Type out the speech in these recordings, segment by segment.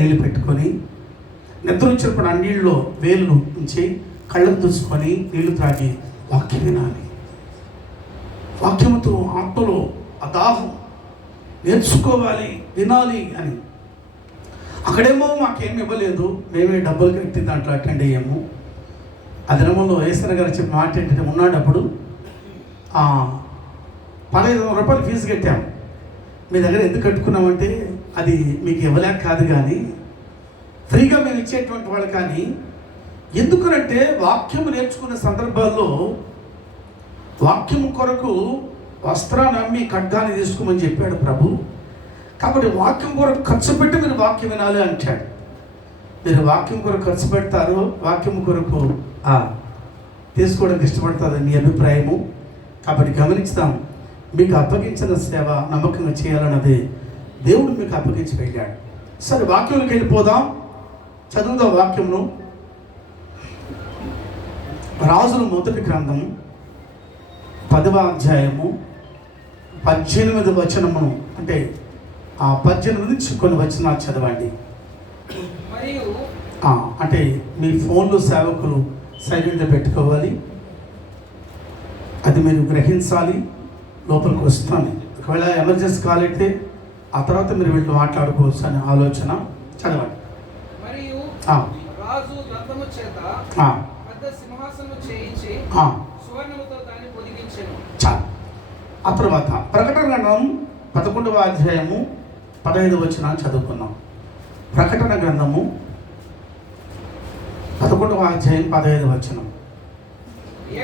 నీళ్ళు పెట్టుకొని నిద్ర వచ్చినప్పుడు ఆ నీళ్ళలో వేలు ఉంచి కళ్ళకు తుడుచుకొని నీళ్లు త్రాగి వాక్యం వినాలి. వాక్యముతో ఆత్మలో ఆ దాహం నేర్చుకోవాలి, వినాలి అని. అక్కడేమో మాకేమి ఇవ్వలేదు, మేమే డబ్బులు కట్టి దాంట్లో అటెండ్ అయ్యాము. ఆ దినములో ఏసన గారు చెప్పి మాట ఏంటంటే, ఉన్నాడప్పుడు 1500 రూపాయలు ఫీజు కట్టాము. మీ దగ్గర ఎందుకు కట్టుకున్నామంటే అది మీకు ఇవ్వలేక కాదు, కానీ ఫ్రీగా మేము ఇచ్చేటువంటి వాళ్ళు. కానీ ఎందుకనంటే వాక్యము నేర్చుకునే సందర్భాల్లో వాక్యము కొరకు వస్త్రాన్ని అమ్మి ఖడ్గాన్ని తీసుకోమని చెప్పాడు ప్రభు. కాబట్టి వాక్యం కొరకు ఖర్చు పెట్టి మీరు వాక్యం వినాలి అంటాడు. మీరు వాక్యం కొరకు ఖర్చు పెడతారు, వాక్యం కొరకు తీసుకోవడానికి ఇష్టపడతారు మీ అభిప్రాయము. కాబట్టి గమనిస్తాం, మీకు అప్పగించిన సేవ నమ్మకంగా చేయాలన్నది దేవుడు మీకు అప్పగించి వెళ్ళాడు. సరే, వాక్యంలోకి వెళ్ళిపోదాం, చదువుదాం వాక్యమును. రాజుల మొదటి గ్రంథం 10వ అధ్యాయము 18వ వచనమును, అంటే 18 నుంచి కొన్ని వచనాలు చదవండి. అంటే మీ ఫోన్లో సేవకులు సైలెంట్గా పెట్టుకోవాలి, అది మీరు గ్రహించాలి. లోపలికి వస్తాను, ఒకవేళ ఎమర్జెన్సీ కాల్ అయితే ఆ తర్వాత మీరు వీళ్ళు మాట్లాడుకోవచ్చు అనే ఆలోచన. చదవండి. రాజు దంతము చేత పెద్ద సింహాసనము చేయించి సువర్ణముతో దాన్ని పొదిగించెను. చాలు. ఆ తర్వాత ప్రకటన గ్రంథం 11వ అధ్యాయము 15వ వచనాన్ని చదువుకున్నాం. ప్రకటన గ్రంథము 11వ అధ్యాయం 15వ వచనం.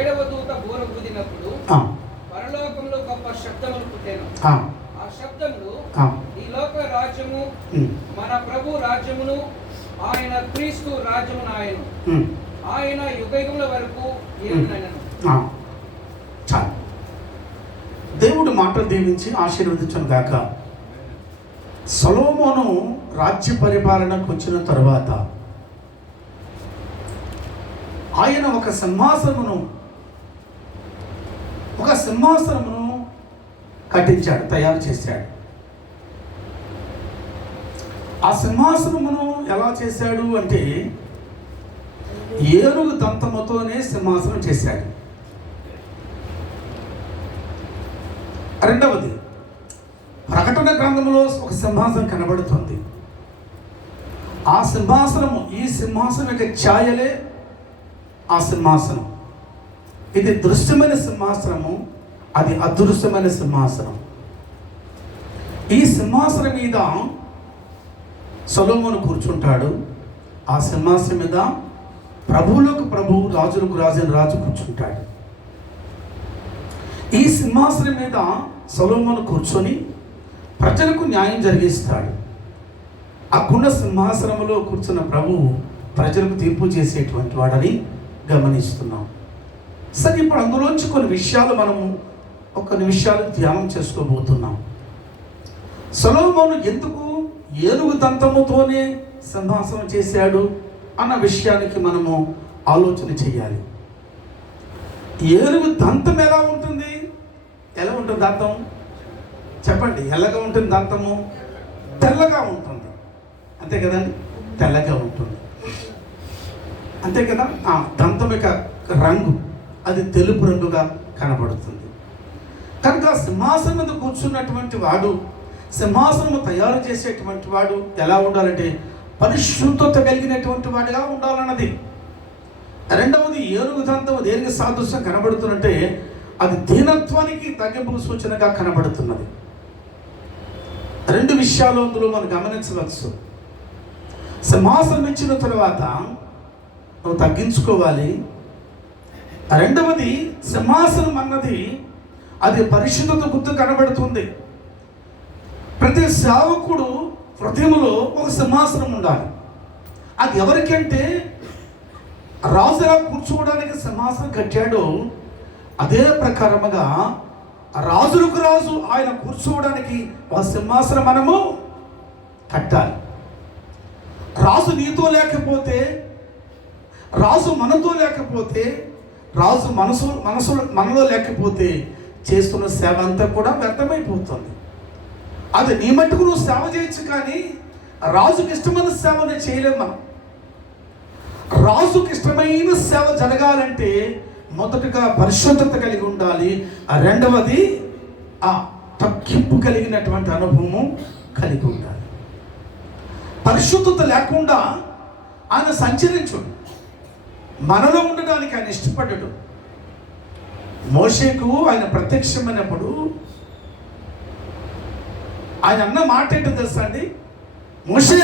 7వ దూత బూర ఊదినప్పుడు పరలోకంలో గొప్ప శబ్దములు పుట్టెను. ఆ శబ్దములు, ఈ లోక రాజ్యము మన ప్రభు రాజ్యమును, ఆయన క్రీస్తు రాజ్యమును ఆయన యుగయుగముల వరకు ఏలునెను. చాలు. దేవుడు మాటలు దీవించి ఆశీర్వదించను గాక. సొలొమోను రాజ్య పరిపాలనకు వచ్చిన తరువాత ఆయన ఒక సింహాసనమును కట్టించాడు, తయారు చేశాడు. ఆ సింహాసనమును ఎలా చేశాడు అంటే ఏనుగు దంతముతోనే సింహాసనం చేశాడు. రెండవది, ప్రకటన గ్రంథంలో ఒక సింహాసనం కనబడుతుంది. ఆ సింహాసనము, ఈ సింహాసనం యొక్క ఛాయలే ఆ సింహాసనం. ఇది దృశ్యమైన సింహాసనము, అది అదృశ్యమైన సింహాసనం. ఈ సింహాసనం మీద సొలొమోను కూర్చుంటాడు. ఆ సింహాసనం మీద ప్రభువులకు ప్రభు, రాజులకు రాజైన రాజు కూర్చుంటాడు. ఈ సింహాసనం మీద సొలొమోను కూర్చొని ప్రజలకు న్యాయం జరిగిస్తాడు. ఆ గుణ సింహాసనములో కూర్చున్న ప్రభువు ప్రజలకు తీర్పు చేసేటువంటి వాడని గమనిస్తున్నాం. సరే, ఇప్పుడు అందులోంచి కొన్ని విషయాలు మనము కొన్ని విషయాలు ధ్యానం చేసుకోబోతున్నాం. సొలొమోను ఎందుకు ఏనుగు దంతముతోనే సింహాసనం చేశాడు అన్న విషయానికి మనము ఆలోచన చేయాలి. ఏనుగు దంతం ఎలా ఉంటుంది? ఎలా ఉంటుంది దంతం? చెప్పండి, ఎలాగా ఉంటుంది దంతము? తెల్లగా ఉంటుంది, అంతే కదండి? తెల్లగా ఉంటుంది, అంతే కదా? దంతం యొక్క రంగు అది తెలుపు రంగుగా కనబడుతుంది. కనుక సింహాసనం మీద కూర్చున్నటువంటి వాడు, సింహాసనము తయారు చేసేటువంటి వాడు ఎలా ఉండాలంటే పరిశుద్ధత కలిగినటువంటి వాడిగా ఉండాలన్నది. రెండవది, ఏనుగు దంతం దేనికి సాదృశ్యం కనబడుతున్నట్టే అది దీనత్వానికి తగ్గింపు సూచనగా కనబడుతున్నది. రెండు విషయాలు అందులో మనం గమనించవచ్చు. సింహాసనం ఇచ్చిన తర్వాత నువ్వు తగ్గించుకోవాలి. రెండవది, సింహాసనం అన్నది అది పరిశుద్ధత గుర్తు కనబడుతుంది. ప్రతి సేవకుడు హృదయంలో ఒక సింహాసనం ఉండాలి. అది ఎవరికంటే రాజులా కూర్చోవడానికి సింహాసనం కట్టాడో అదే ప్రకారముగా రాజులకు రాజు ఆయన కూర్చోవడానికి ఒక సింహాసనం మనము కట్టాలి. రాజు నీతో లేకపోతే, రాజు మనతో లేకపోతే, రాజు మనలో లేకపోతే చేస్తున్న సేవ అంతా కూడా వ్యర్థమైపోతుంది. అది నీ మట్టుకు నువ్వు సేవ చేయొచ్చు, కానీ రాజుకి ఇష్టమైన సేవనే చేయలేము మనం. రాజుకి ఇష్టమైన సేవ జరగాలంటే మొదటగా పరిశుద్ధత కలిగి ఉండాలి. రెండవది తగ్గింపు కలిగినటువంటి అనుభవము కలిగి ఉండాలి. పరిశుద్ధత లేకుండా ఆయన సంచరించుడు, మనలో ఉండడానికి ఆయన ఇష్టపడ్డాడు. మోషేకు ఆయన ప్రత్యక్షమైనప్పుడు ఆయన అన్న మాట ఏంటో తెలుసా అండి? మోషే,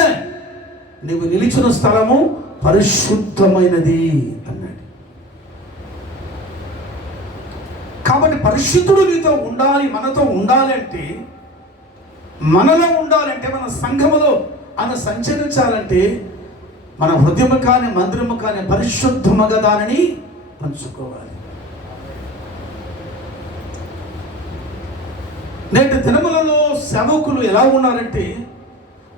నీవు నిలిచిన స్థలము పరిశుద్ధమైనది అన్నాడు. కాబట్టి పరిశుద్ధుడు నీతో ఉండాలి, మనతో ఉండాలి అంటే, మనలో ఉండాలంటే, మన సంఘములో ఆయన సంచరించాలంటే మన హృదయము కానీ మందిరము కానీ పరిశుద్ధముగా దానిని పంచుకోవాలి. నేటి దినములలో సేవకులు ఎలా ఉన్నారంటే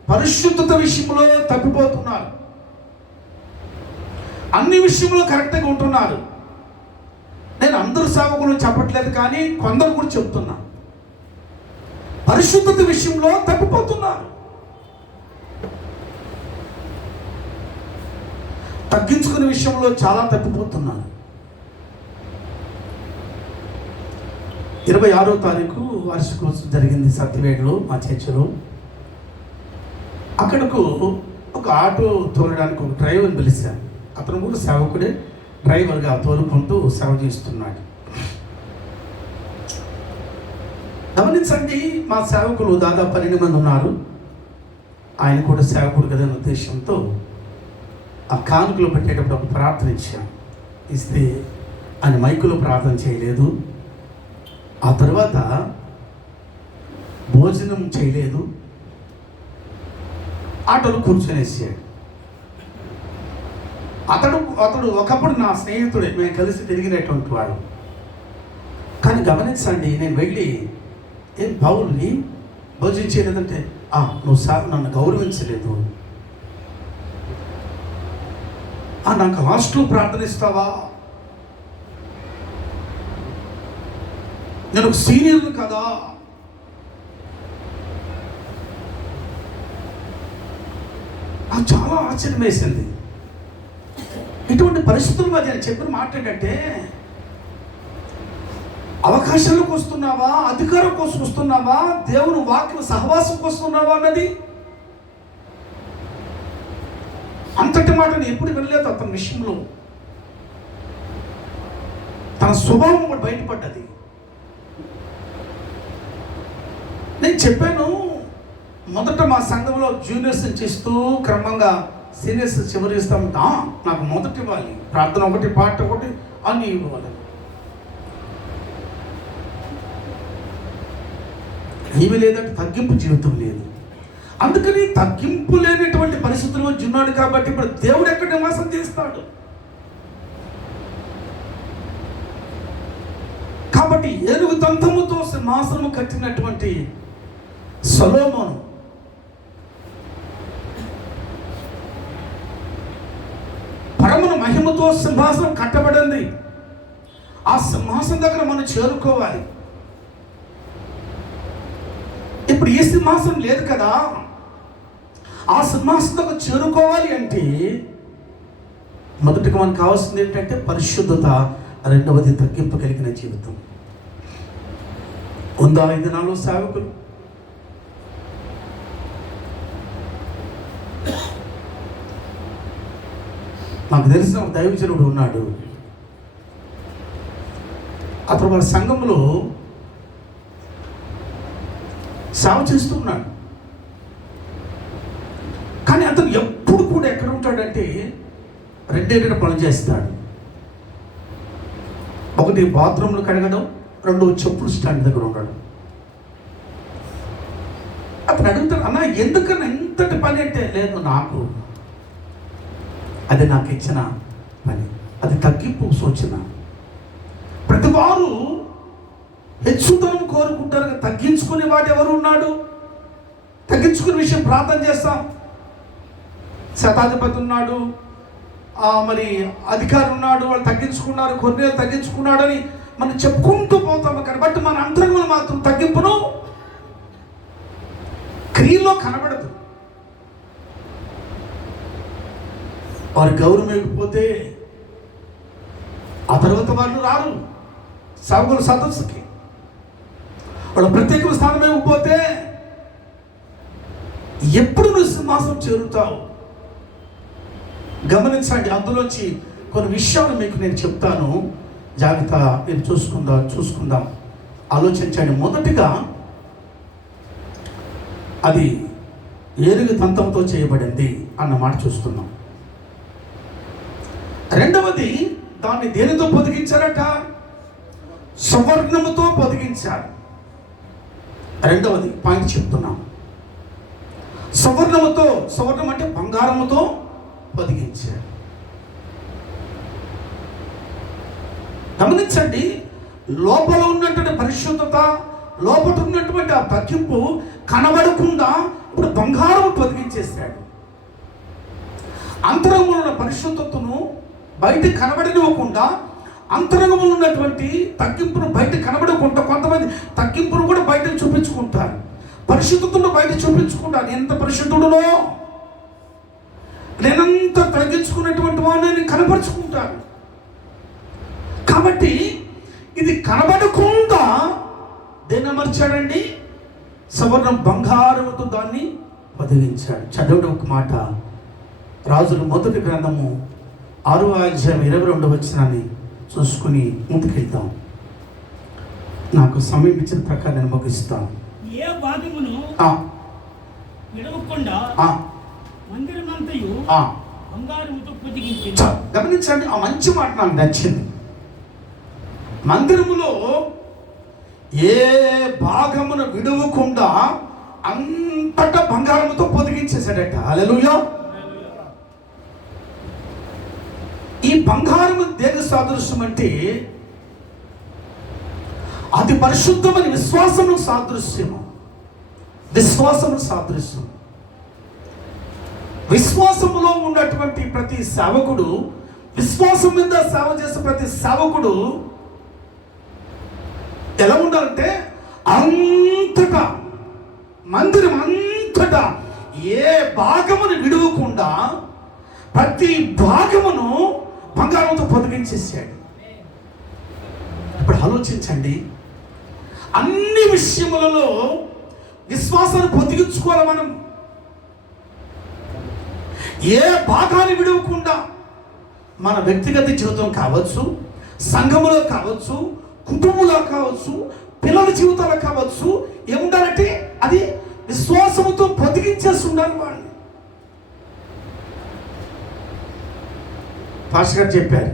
పరిశుద్ధత విషయంలో తప్పిపోతున్నారు. అన్ని విషయంలో కరెక్ట్గా ఉంటున్నారు. నేను అందరు సేవకులు చెప్పట్లేదు, కానీ కొందరు కూడా చెప్తున్నా, పరిశుద్ధత విషయంలో తప్పిపోతున్నారు. తగ్గించుకునే విషయంలో చాలా తప్పిపోతున్నారు. 26వ తారీఖు వార్షికోత్సవం జరిగింది సత్యవేడులో మా చర్చిలో. అక్కడకు ఒక ఆటో తోలడానికి ఒక డ్రైవర్ని పిలిచాను. అతను కూడా సేవకుడే, డ్రైవర్గా తోలుకుంటూ సేవ చేస్తున్నాడు. గమనించండి, మా సేవకులు దాదాపు 12 మంది ఉన్నారు. ఆయన కూడా సేవకుడు కదనే ఉద్దేశంతో ఆ కానుకలు పెట్టేటప్పుడు ఒక ప్రార్థన ఇచ్చాం. ఇస్తే ఆయన మైకులో ప్రార్థన చేయలేదు. ఆ తర్వాత భోజనం చేయలేదు, ఆటోలో కూర్చొనేసాడు. అతడు ఒకప్పుడు నా స్నేహితుడే, మేము కలిసి తిరిగినటువంటి వాడు. కానీ గమనించండి, నేను వెళ్ళి ఏం పౌల్ని భోజనం చేయలేదంటే, నువ్వు నన్ను గౌరవించలేదు, నాకు లాస్ట్లో ప్రార్థనిస్తావా, నేను ఒక సీనియర్ను కదా, చాలా ఆశ్చర్యం వేసింది. ఇటువంటి పరిస్థితుల మధ్య చెప్పిన మాట ఏంటంటే, అవకాశాలకు వస్తున్నావా, అధికారం కోసం వస్తున్నావా, దేవుని వాక్యం సహవాసం వస్తున్నావా అన్నది. అంతటి మాట నేను ఎప్పుడు వినలేదు అతని విషయంలో. తన స్వభావం కూడా బయటపడ్డది. నేను చెప్పాను, మొదట మా సంఘంలో జూనియర్స్ చేస్తూ క్రమంగా సీనియర్స్ చివరిస్తా ఉంటా, నాకు మొదటి ఇవ్వాలి, ప్రార్థన ఒకటి, పాట ఒకటి అని ఇవ్వాలి. ఏమీ లేదంటే తగ్గింపు జీవితం లేదు. అందుకని తగ్గింపు లేనటువంటి పరిస్థితుల్లో ఉన్నాడు. కాబట్టి ఇప్పుడు దేవుడు ఎక్కడ నివాసం చేస్తాడు? కాబట్టి ఏనుగు దంతముతో సింహాసనము కట్టినటువంటి సొలొమోను పరమున మహిమతో సింహాసనం కట్టబడింది. ఆ సింహాసనం దగ్గర మనం చేరుకోవాలి. ఇప్పుడు ఈ సింహాసనం లేదు కదా, ఆ సింహాసనం చేరుకోవాలి అంటే మొదటిగా మనకు కావాల్సింది ఏంటంటే పరిశుద్ధత, రెండవది తగ్గింపు కలిగిన జీవితం. ఉందా ఈ దినాల్లో సేవకులు? నాకు తెలిసిన ఒక దైవజనుడు ఉన్నాడు. అతను వాళ్ళ సంఘంలో సేవ చేస్తూ ఉన్నాడు. కానీ అతను ఎప్పుడు కూడా ఎక్కడ ఉంటాడంటే రెండేళ్ళ పనులు చేస్తాడు. ఒకటి బాత్రూమ్లు కడగడం, రెండు చెప్పులు స్టాండ్ దగ్గర ఉండడం. అతను అడుగుతాడు, అన్న ఎందుకన్నా ఇంతటి పని అంటే, లేదు నాకు అది నాకు ఇచ్చిన పని, అది తగ్గింపు సూచన. ప్రతి వారు హెచ్చుతనం కోరుకుంటారు, తగ్గించుకునే వాడు ఎవరు ఉన్నాడు? తగ్గించుకునే విషయం ప్రార్థన చేస్తాం. శతాధిపతి ఉన్నాడు, మరి అధికారి ఉన్నాడు, వాళ్ళు తగ్గించుకున్నారు, కొన్నేళ్ళు తగ్గించుకున్నాడు అని మనం చెప్పుకుంటూ పోతాము. కానీ బట్ మన అంతరంగంలో మాత్రం తగ్గింపును క్రియలో కనబడదు. వారు గౌరవమైపోతే ఆ తర్వాత వాళ్ళు రారు సేవకుల సదస్సుకి. వాళ్ళు ప్రత్యేక స్థానం ఇవ్వకపోతే ఎప్పుడు నువ్వు సింహాసనం చేరుతావు? గమనించండి. అందులోంచి కొన్ని విషయాలు మీకు నేను చెప్తాను, జాగ్రత్త మీరు చూసుకుందాం, ఆలోచించండి. మొదటిగా అది ఏనుగు దంతంతో చేయబడింది అన్న మాట చూస్తున్నాం. రెండవది, దాన్ని దేనితో పొదిగించారట? సువర్ణముతో పొదిగించారు. రెండవది పాయింట్ చెప్తున్నాం. సువర్ణముతో, సువర్ణం అంటే బంగారముతో పొదిగించారు. గమనించండి, లోపల ఉన్నటువంటి పరిశుద్ధత, లోపల ఉన్నటువంటి ఆ తగ్గింపు కనబడకుండా ఇప్పుడు బంగారం పొదిగించేశాడు. అంతరంగంలో ఉన్న పరిశుద్ధతను బయట కనబడనివ్వకుండా, అంతరంగంలో ఉన్నటువంటి తగ్గింపును బయట కనబడకుండా, కొంతమంది తగ్గింపును కూడా బయట చూపించుకుంటారు, పరిశుద్ధతను బయట చూపించుకుంటారు. ఎంత పరిశుద్ధుడునో, నేనంత తగ్గించుకున్నటువంటి వాడిని కనపరుచుకుంటాను. కాబట్టి ఇది కనబడకుండా దేన్ని అమర్చాడండి? సువర్ణం, బంగారంతో దాన్ని పొదిగించాడు. చదవడం ఒక మాట, రాజుల మొదటి గ్రంథము 6వ అధ్యాయం 22వ వచనాన్ని చూసుకుని ముందుకెళ్తాం. నాకు సమయం ఇచ్చిన ప్రకారం నేను ముగిస్తాను. ఏ భాగమును విడవకుండా మందిరమంతయు బంగారముతో పొదిగించింది. గమనించండి, ఆ మంచి మాట నాకు నచ్చింది. మందిరములో ఏ భాగమును విడవకుండా అంతటా బంగారముతో పొదిగించేశాడట. హల్లెలూయా. ఈ బంగారము దేని సాదృశ్యం అంటే అది పరిశుద్ధమైన విశ్వాసము సాదృశ్యము. విశ్వాసము సాదృశ్యం. విశ్వాసములో ఉన్నటువంటి ప్రతి సేవకుడు, విశ్వాసం మీద సేవ చేసే ప్రతి సేవకుడు ఎలా ఉండాలంటే అంతటా, మందిరం అంతటా ఏ భాగమును విడవకుండా ప్రతి భాగమును బంగారంతో పొదిగించేసాడు. ఇప్పుడు ఆలోచించండి, అన్ని విషయములలో విశ్వాసాన్ని పొదిగించుకోవాలి మనం. ఏ భాగాన్ని విడవకుండా, మన వ్యక్తిగత జీవితం కావచ్చు, సంఘములో కావచ్చు, కుటుంబంలో కావచ్చు, పిల్లల జీవితాలు కావచ్చు, ఏముండాలంటే అది విశ్వాసముతో పొదిగించేసి ఉండాలి వాడిని. పాస్టర్ గారు చెప్పారు,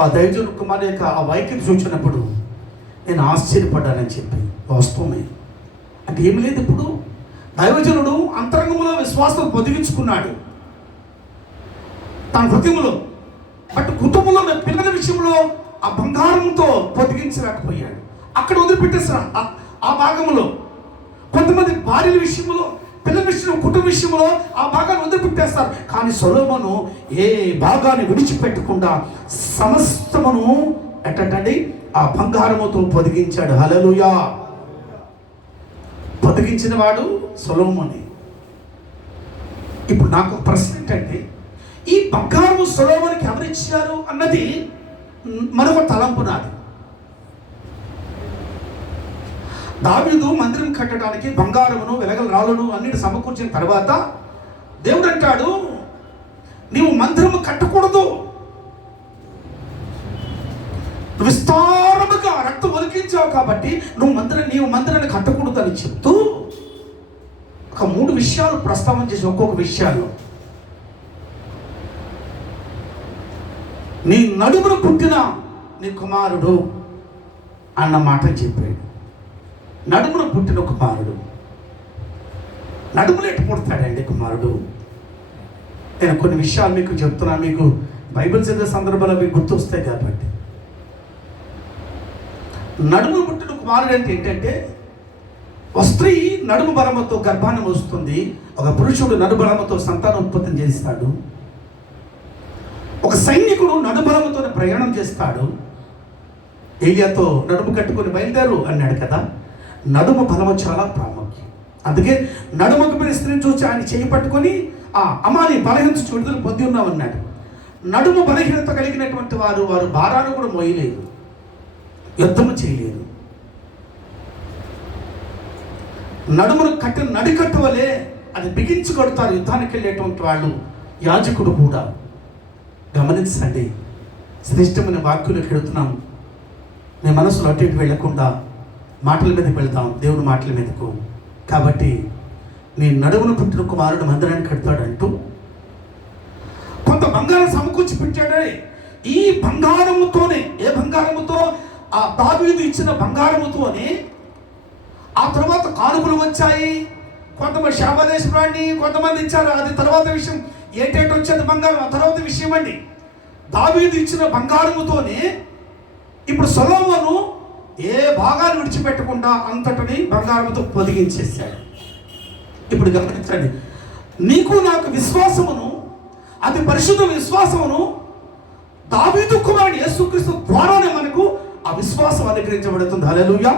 ఆ దైవజనుడు కుమార్ యొక్క ఆ వైఖరి చూసినప్పుడు నేను ఆశ్చర్యపడ్డానని చెప్పి. వాస్తవమే. అంటే ఏమి లేదు, ఇప్పుడు దైవజనుడు అంతరంగంలో విశ్వాసం పొదిగించుకున్నాడు తన హృదయంలో, బట్ కుటుంబంలో పిల్లల విషయంలో ఆ బంగారంతో పొదిగించలేకపోయాడు. అక్కడ వదిలిపెట్టేసారు ఆ భాగంలో. కొంతమంది భార్యల విషయంలో, పిల్లల విషయంలో, కుటుంబ విషయంలో ఆ భాగాన్ని వదిలిపెట్టేస్తారు. కానీ సొలొమోను ఏ భాగాన్ని విడిచిపెట్టకుండా సమస్తమును ఎట్టండి ఆ బంగారముతో పొదిగించాడు. హల్లెలూయా. పొదిగించిన వాడు సొలొమోనే. ఇప్పుడు నాకు ప్రశ్న ఏంటంటే, ఈ బంగారము సొలొమోనుకి ఎవరిచ్చారు అన్నది మరొక తలంపు నాది. దావీదు మందిరం కట్టడానికి బంగారమును, వెలగల రాళ్ళను అన్నిటి సమకూర్చిన తర్వాత దేవుడు అంటాడు, నీవు మందిరము కట్టకూడదు, విస్తారముగా రక్తం ఒలికించావు కాబట్టి నీవు మందిరాన్ని కట్టకూడదు అని చెప్తూ ఒక 3 విషయాలు ప్రస్తావన చేసి, ఒక్కొక్క విషయాల్లో నీ నడుమును పుట్టిన నీ కుమారుడు అన్న మాట చెప్పాడు. నడుమును పుట్టిన కుమారుడు, నడుములు ఎట్టు పుడతాడండి కుమారుడు? నేను కొన్ని విషయాలు మీకు చెప్తున్నాను, మీకు బైబిల్ చదివే సందర్భాలు మీకు గుర్తొస్తాయి కాబట్టి. నడుమును పుట్టిన కుమారుడు అంటే ఏంటంటే, ఒక స్త్రీ నడుము బలముతో గర్భాన్ని మోస్తుంది, ఒక పురుషుడు నడుబలముతో సంతానోత్పత్తిని చేస్తాడు, ఒక సైనికుడు నడుబలముతో ప్రయాణం చేస్తాడు. ఏలియాతో నడుము కట్టుకొని బయలుదేరు అన్నాడు కదా. నడుము బలము చాలా ప్రాముఖ్యం. అందుకే నడుముకు మీద స్త్రీని చూసి ఆయన చేయి పట్టుకొని అమ్మా నీ బలహీనత విడుదల పొంది ఉన్నామన్నాడు. నడుము బలహీనత కలిగినటువంటి వారు భారాన్ని కూడా మోయలేదు, యుద్ధము చేయలేదు. నడుమును కట్టిన నడికట్టు వలె అది బిగించి కొడతారు యుద్ధానికి వెళ్ళేటువంటి వాళ్ళు. యాజకుడు కూడా గమనించండి, శ్రేష్టమైన వాక్యులకు వెళుతున్నాం. మీ మనసులో అటు ఇటు వెళ్లకుండా మాటల మీదకి వెళ్తాం, దేవుని మాటల మీదకు. కాబట్టి నీ నడుమును పుట్టిన కుమారుడు మందిరాన్ని కడతాడంటూ కొంత బంగారం సమకూర్చి పెట్టాడే. ఈ బంగారముతోనే, ఏ బంగారముతో? ఆ దావీదు ఇచ్చిన బంగారముతోనే ఆ తర్వాత కానుకలు వచ్చాయి. కొంతమంది శాపదేశురాన్ని కొంతమంది ఇచ్చారు, అది తర్వాత విషయం. ఏంటంటే వచ్చేది బంగారం, ఆ తర్వాత విషయం అండి. దావీదు ఇచ్చిన బంగారముతోనే ఇప్పుడు సొలొమోను ఏ భాగాన్ని విడిచిపెట్టకుండా అంతటిని బంగారంతో పొదిగించేశాడు. ఇప్పుడు గమనించండి, నీకు నాకు విశ్వాసమును, అది పరిశుద్ధ విశ్వాసమును దావీదు కుమారుడు యేసుక్రీస్తు ద్వారానే మనకు ఆ విశ్వాసం అనుగ్రహించబడుతుంది. హల్లెలూయా.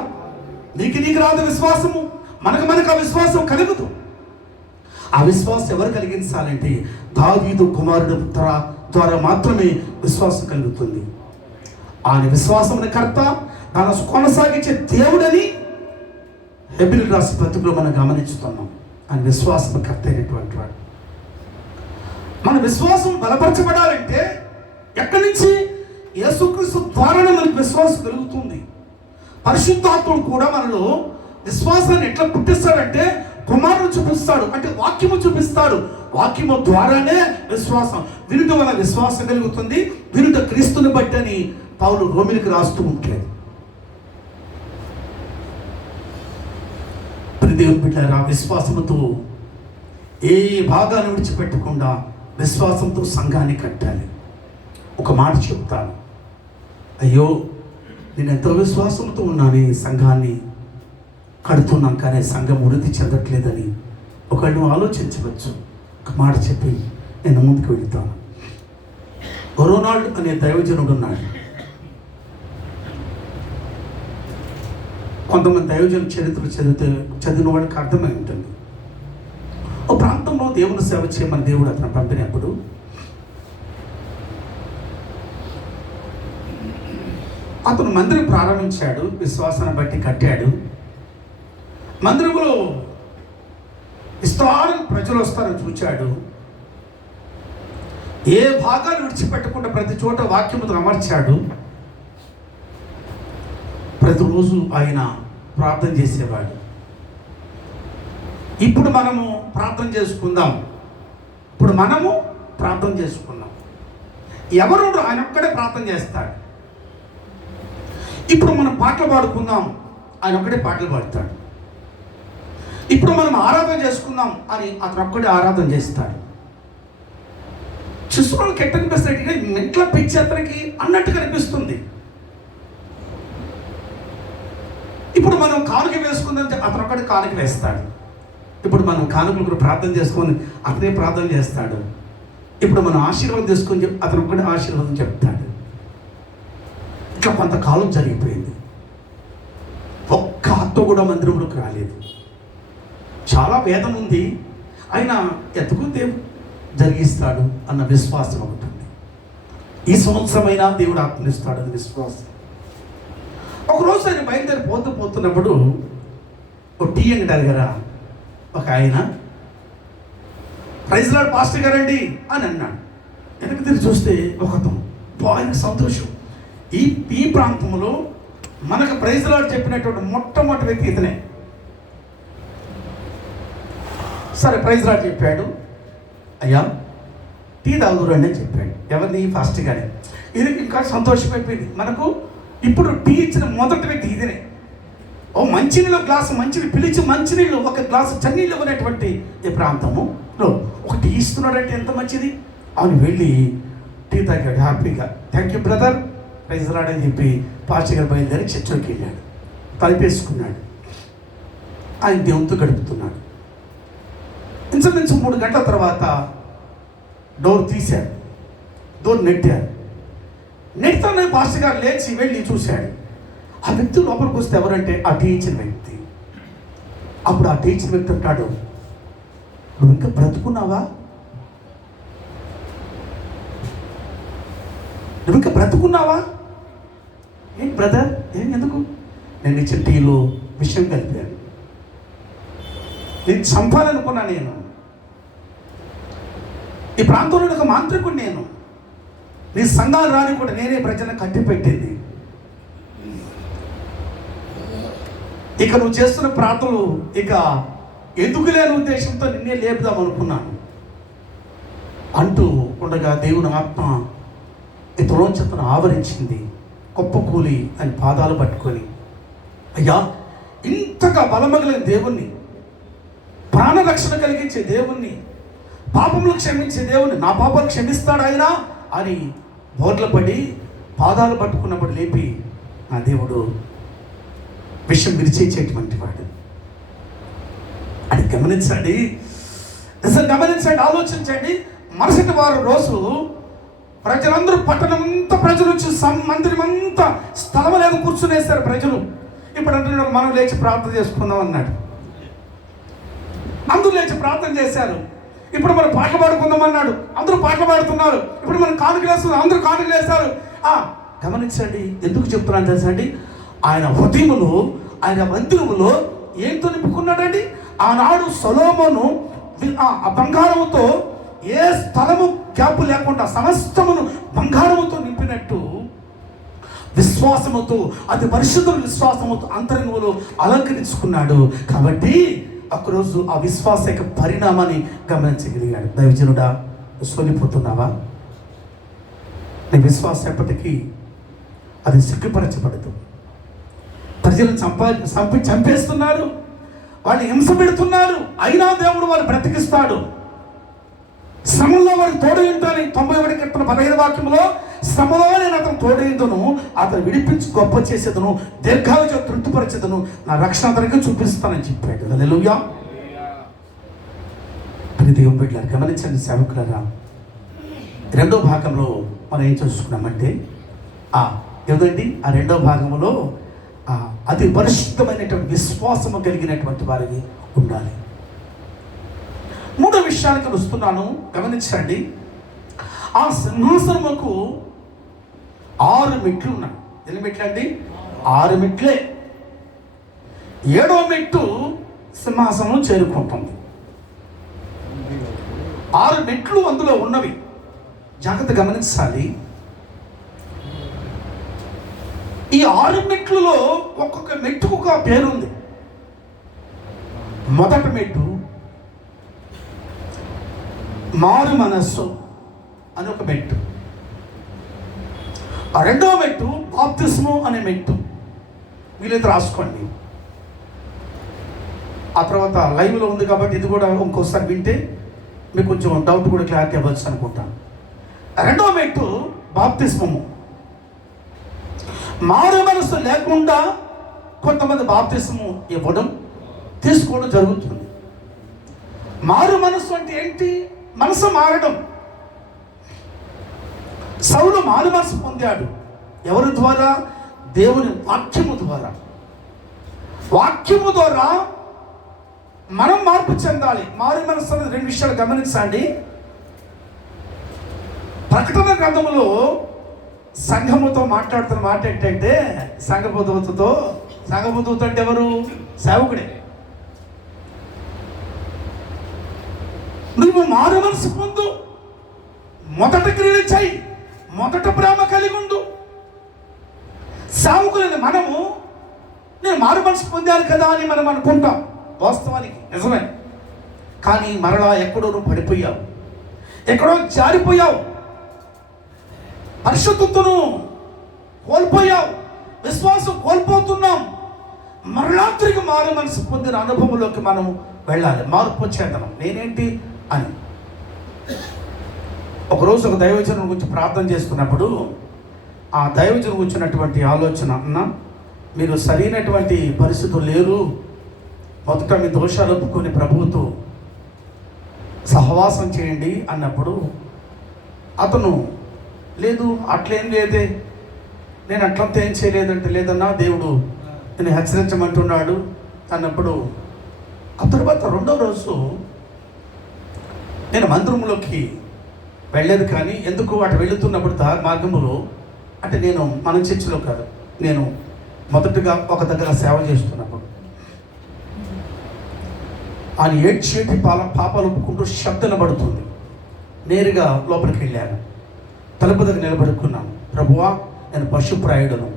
నీకు రాదు విశ్వాసము, మనకు ఆ విశ్వాసం కలుగుతూ. ఆ విశ్వాసం ఎవరు కలిగించాలంటే దావీదు కుమారుడు ద్వారా మాత్రమే విశ్వాసం కలుగుతుంది. ఆయన విశ్వాసముని కర్త, దాన్ని కొనసాగించే దేవుడని హెబ్రీయులకు రాసిన పత్రికలో మనం గమనించుతున్నాం. ఆయన విశ్వాసం కర్త అయినటువంటి వాడు. మన విశ్వాసం బలపరచబడాలంటే ఎక్కడి నుంచి? యేసుక్రీస్తు ద్వారానే మనకు విశ్వాసం కలుగుతుంది. పరిశుద్ధాత్ముడు కూడా మనలో విశ్వాసాన్ని ఎట్లా పుట్టిస్తాడంటే కుమారుడు చూపిస్తాడు, అంటే వాక్యము చూపిస్తాడు. వాక్యము ద్వారానే విశ్వాసం, వినుట వల్ల విశ్వాసం కలుగుతుంది. వినుట క్రీస్తుని బట్టి అని పౌలు రోమిలకు రాస్తూ ఉంటాడు. దేవుని బిడ్డలారా, విశ్వాసముతో ఏ భాగాన్ని విడిచిపెట్టకుండా విశ్వాసంతో సంఘాన్ని కట్టాలి. ఒక మాట చెప్తాను, అయ్యో నేను ఎంతో విశ్వాసంతో ఉన్నాను, ఈ సంఘాన్ని కడుతున్నాం, కానీ సంఘం వృద్ధి చెందట్లేదని ఒకళ్ళు ఆలోచించవచ్చు. ఒక మాట చెప్పి నేను ముందుకు వెళుతాను. రొనాల్డ్ అనే దైవజనుడు ఉన్నాడు. కొంతమంది దైవజనుల చరిత్ర చదివిన వాడికి అర్థమై ఉంటుంది. ఒక ప్రాంతంలో దేవుని సేవ చేయమని దేవుడు అతను పంపినప్పుడు అతను మందిరం ప్రారంభించాడు, విశ్వాసాన్ని బట్టి కట్టాడు. మందిరంలో విస్తారం ప్రజలు వస్తారని చూచాడు. ఏ భాగాలు విడిచిపెట్టకుండా ప్రతి చోట వాక్యముతో అమర్చాడు. ప్రతిరోజు ఆయన ప్రార్థన చేసేవాడు. ఇప్పుడు మనము ప్రార్థన చేసుకుందాం. ఎవరు? ఆయన ఒక్కడే ప్రార్థన చేస్తాడు. ఇప్పుడు మనం పాటలు పాడుకుందాం, ఆయన ఒక్కడే పాటలు పాడతాడు. ఇప్పుడు మనం ఆరాధన చేసుకుందాం అని అతను ఒక్కడే ఆరాధన చేస్తాడు. చూసుకోవడానికి ఎట్ట అనిపిస్తాడు, మెట్ల పిచ్చి అతనికి అన్నట్టు కనిపిస్తుంది. ఇప్పుడు మనం కానుక వేసుకుందాం, అతను ఒక్కడే కానుక వేస్తాడు. ఇప్పుడు మనం కానుకలు ప్రార్థన చేసుకొని అతనే ప్రార్థన చేస్తాడు. ఇప్పుడు మనం ఆశీర్వాదం తీసుకొని అతను ఒక్కడే ఆశీర్వాదం చెప్తాడు. ఇట్లా కొంతకాలం జరిగిపోయింది. ఒక్క ఆత్మ కూడా మందిరంలోకి రాలేదు. చాలా వేదం ఉంది, ఆయన ఎత్తుకు దేవుడు జరిగిస్తాడు అన్న విశ్వాసం ఒకటి ఉంది. ఈ సంవత్సరమైనా దేవుడు ఆత్మనిస్తాడని విశ్వాసం. ఒకరోజు ఆయన బయలుదేరి పోతున్నప్పుడు ఒక టీ అంగడి దగ్గర ఒక ఆయన, ప్రైజ్ లార్డ్ పాస్టర్ గారండి అని అన్నాడు. వెనక్కి తిరిగి చూస్తే ఒకతను, ఆయనకు సంతోషం. ఈ ప్రాంతంలో మనకు ప్రైజ్ లార్డ్ చెప్పినటువంటి మొట్టమొదటి వ్యక్తి ఇతనే. సరే ప్రైజ్ లార్డ్ చెప్పాడు, అయ్యా టీ తాగురండి అని చెప్పాడు. ఎవరిని? ఫాస్ట్ గానే. ఇది ఇంకా సంతోషమైపోయింది. మనకు ఇప్పుడు టీ ఇచ్చిన మొదటి వ్యక్తి ఇదేనే. ఓ మంచినీళ్ళు గ్లాసు మంచినీళ్ళు పిలిచి మంచినీళ్ళు ఒక గ్లాసు చన్నీళ్ళు ఇవ్వనటువంటి ఈ ప్రాంతములో ఒక టీ ఇస్తున్నాడంటే ఎంత మంచిది. అవును, వెళ్ళి టీ తాగాడు హ్యాపీగా. Thank you brother, praise lord అని చెప్పి పాస్టర్ గారు బయలుదేరి చర్చిలోకి వెళ్ళాడు. తలిపేసుకున్నాడు. ఆయన దేవునితో గడుపుతున్నాడు. ఇంచుమించు 3 గంటల తర్వాత డోర్ తీశాడు, డోర్ నెట్టారు. నెట్తోనే పాస్టర్ గారు లేచి వెళ్ళి చూశాడు. ఆ వ్యక్తి లోపలికి వస్తే ఎవరంటే ఆ టీ ఇచ్చిన వ్యక్తి. అప్పుడు ఆ టీ ఇచ్చిన వ్యక్తి అంటాడు, నువ్వు ఇంకా బ్రతుకున్నావా నువ్వు ఇంకా బ్రతుకున్నావా? ఏంటి బ్రదర్, ఎందుకు? నేను ఇచ్చిన టీలో విషయం కలిపాను. నేను చంపాలనుకున్నా. నేను ఈ ప్రాంతంలో ఒక మాంత్రికుడు. నేను నీ సంఘాలు రాని కూడా నేనే ప్రజలను కట్టిపెట్టింది. ఇక నువ్వు చేస్తున్న ప్రార్థనలు ఇక ఎందుకు లేని ఉద్దేశంతో నిన్నే లేపుదాం అనుకున్నాను అంటూ ఉండగా దేవుని ఆత్మ ఇతరులోంచి అతను ఆవరించింది. గొప్ప కూలి అని పాదాలు పట్టుకొని, అయ్యా, ఇంతగా బలమగలిగిన దేవుణ్ణి, ప్రాణరక్షణ కలిగించే దేవుణ్ణి, పాపములు క్షమించే దేవుణ్ణి, నా పాపాలు క్షమిస్తాడు ఆయన అని బోర్ల పడి పాదాలు పట్టుకున్నప్పుడు లేపి, నా దేవుడు విషయం విరిచేసేటువంటి వాడు అని గమనించండి. నిజం గమనించండి, ఆలోచించండి. మరుసటి వారం రోజు ప్రజలందరూ, పట్టణమంతా ప్రజలు వచ్చి మందిరం అంతా స్థలం లేదు కూర్చునేస్తారు ప్రజలు. ఇప్పుడు అంటున్నాడు, మనం లేచి ప్రార్థన చేసుకుందాం అన్నాడు. అందరూ లేచి ప్రార్థన చేశారు. ఇప్పుడు మనం పాటలు పాడుకుందాం అన్నాడు. అందరూ పాటలు పాడుతున్నారు. ఇప్పుడు మనం కానుకలు వేస్తున్నాం, అందరూ కానుకలు వేస్తారు. గమనించండి, ఎందుకు చెప్తున్నాను తెలుసండి? ఆయన హృదయములో, ఆయన మందిరములో ఏంతో నింపుకున్నాడండి? ఆనాడు సొలొమోను ఆ బంగారముతో ఏ స్థలము గ్యాపు లేకుండా సమస్తమును బంగారముతో నింపినట్టు విశ్వాసముతో, అది పరిశుద్ధ విశ్వాసముతో అంతరంగంలో అలంకరించుకున్నాడు. కాబట్టి ఒకరోజు ఆ విశ్వాస యొక్క పరిణామాన్ని గమనించగలిగాడు. దైవజనుడా, సోలిపోతున్నావా? నీ విశ్వాసం ఎప్పటికీ అది సిగ్గుపరచబడదు. ప్రజలను చంపేస్తున్నారు, వాళ్ళు హింస పెడుతున్నారు, అయినా దేవుడు వాళ్ళు బ్రతికిస్తాడు. శ్రమంలో వారికి తోడైంటాని 91 కీర్తన 15 వాక్యంలో, శ్రమలో నేను అతను తోడైందును, అతను విడిపించి గొప్ప చేసేదను, దీర్ఘాయుజ తృప్తిపరచేదను, నా రక్షణ అతనికి చూపిస్తానని చెప్పాడు. హల్లెలూయా. దేవుని బిడ్డలారా, గమనించండి సేవకులారా, రెండో భాగంలో మనం ఏం చూసుకున్నామంటే ఏదండి? ఆ రెండో భాగంలో అతి పరిశుద్ధమైనటువంటి విశ్వాసము కలిగినటువంటి వారికి ఉండాలి. మూడో విషయానికి వస్తున్నాను, గమనించండి. ఆ సింహాసనముకు 6 మెట్లు ఉన్నాయి. ఎన్ని మెట్లు అండి? 6 మెట్లే. 7వ మెట్టు సింహాసనం చేరుకుంటుంది. 6 మెట్లు అందులో ఉన్నవి. జాగ్రత్త గమనించాలి. ఈ 6 మెట్లలో ఒక్కొక్క మెట్టుకు ఒక పేరుంది. మొదటి మెట్టు మారు మనస్సు అని ఒక మెట్టు. ఆ రెండవ మెట్టు బాప్తిస్ము అనే మెట్టు. వీలైతే రాసుకోండి. ఆ తర్వాత లైవ్లో ఉంది కాబట్టి ఇది కూడా ఇంకోసారి వింటే మీకు కొంచెం డౌట్ కూడా క్లారిటీ అవ్వచ్చు అనుకుంటాను. రెండవ మెట్టు బాప్తిస్మము. మారు మనసు లేకుండా కొంతమంది బాప్తిస్మము ఇవ్వడం, తీసుకోవడం జరుగుతుంది. మారు మనసు అంటే ఏంటి? మనసు మారడం. సౌలు మారు మనసు పొందాడు. ఎవరి ద్వారా? దేవుని వాక్యము ద్వారా. వాక్యము ద్వారా మనం మార్పు చెందాలి. మారు మనసు అనేది 2 విషయాలు గమనించండి. ప్రకటన గ్రంథములో సంఘముతో మాట్లాడుతున్న మాట ఏంటంటే, సంఘబోధవతతో అంటే ఎవరు? సేవకుడే. నువ్వు మారు మనసు పొందు, మొదట క్రియలు చేయి, మొదట ప్రేమ కలిగి ఉండు. సేవకులని మనము, నేను మారు మనసు పొందాను కదా అని మనం అనుకుంటాం. వాస్తవానికి నిజమే. కానీ మరలా ఎక్కడో నువ్వు పడిపోయావు, ఎక్కడో జారిపోయావు, పరిశుద్ధతను కోల్పోయావు, విశ్వాసం కోల్పోతున్నాం. మరలా తిరిగి మారు మనసు పొందిన అనుభవంలోకి మనం వెళ్ళాలి. మార్పు చేద్దాం. నేనేంటి అని ఒకరోజు ఒక దైవజనం గురించి ప్రార్థన చేస్తున్నప్పుడు ఆ దైవజనం వచ్చినటువంటి ఆలోచన, అన్న మీరు సరైనటువంటి పరిస్థితులు లేరు, మొదట మీ దోషాలు ఒప్పుకొని ప్రభువుతో సహవాసం చేయండి అన్నప్పుడు అతను, లేదు అట్లేం లేదే, నేను అట్లంతా ఏం చేయలేదంటే, లేదన్నా దేవుడు నేను హెచ్చరించమంటున్నాడు అన్నప్పుడు, ఆ తర్వాత 2వ రోజు నేను మందిరంలోకి వెళ్ళలేదు. కానీ ఎందుకు అటు వెళుతున్నప్పుడు మార్గంలో అంటే నేను మన చర్చిలో కాదు, నేను మొదటగా ఒక దగ్గర సేవ చేస్తున్నప్పుడు ఆయన ఏడ్చేటి పాపాలు ఒప్పుకుంటూ శబ్దం పడుతుంది. నేరుగా లోపలికి వెళ్ళాను, తలుపు దగ్గర నిలబడుకున్నాను. ప్రభువా, నేను పశుప్రాయుడును,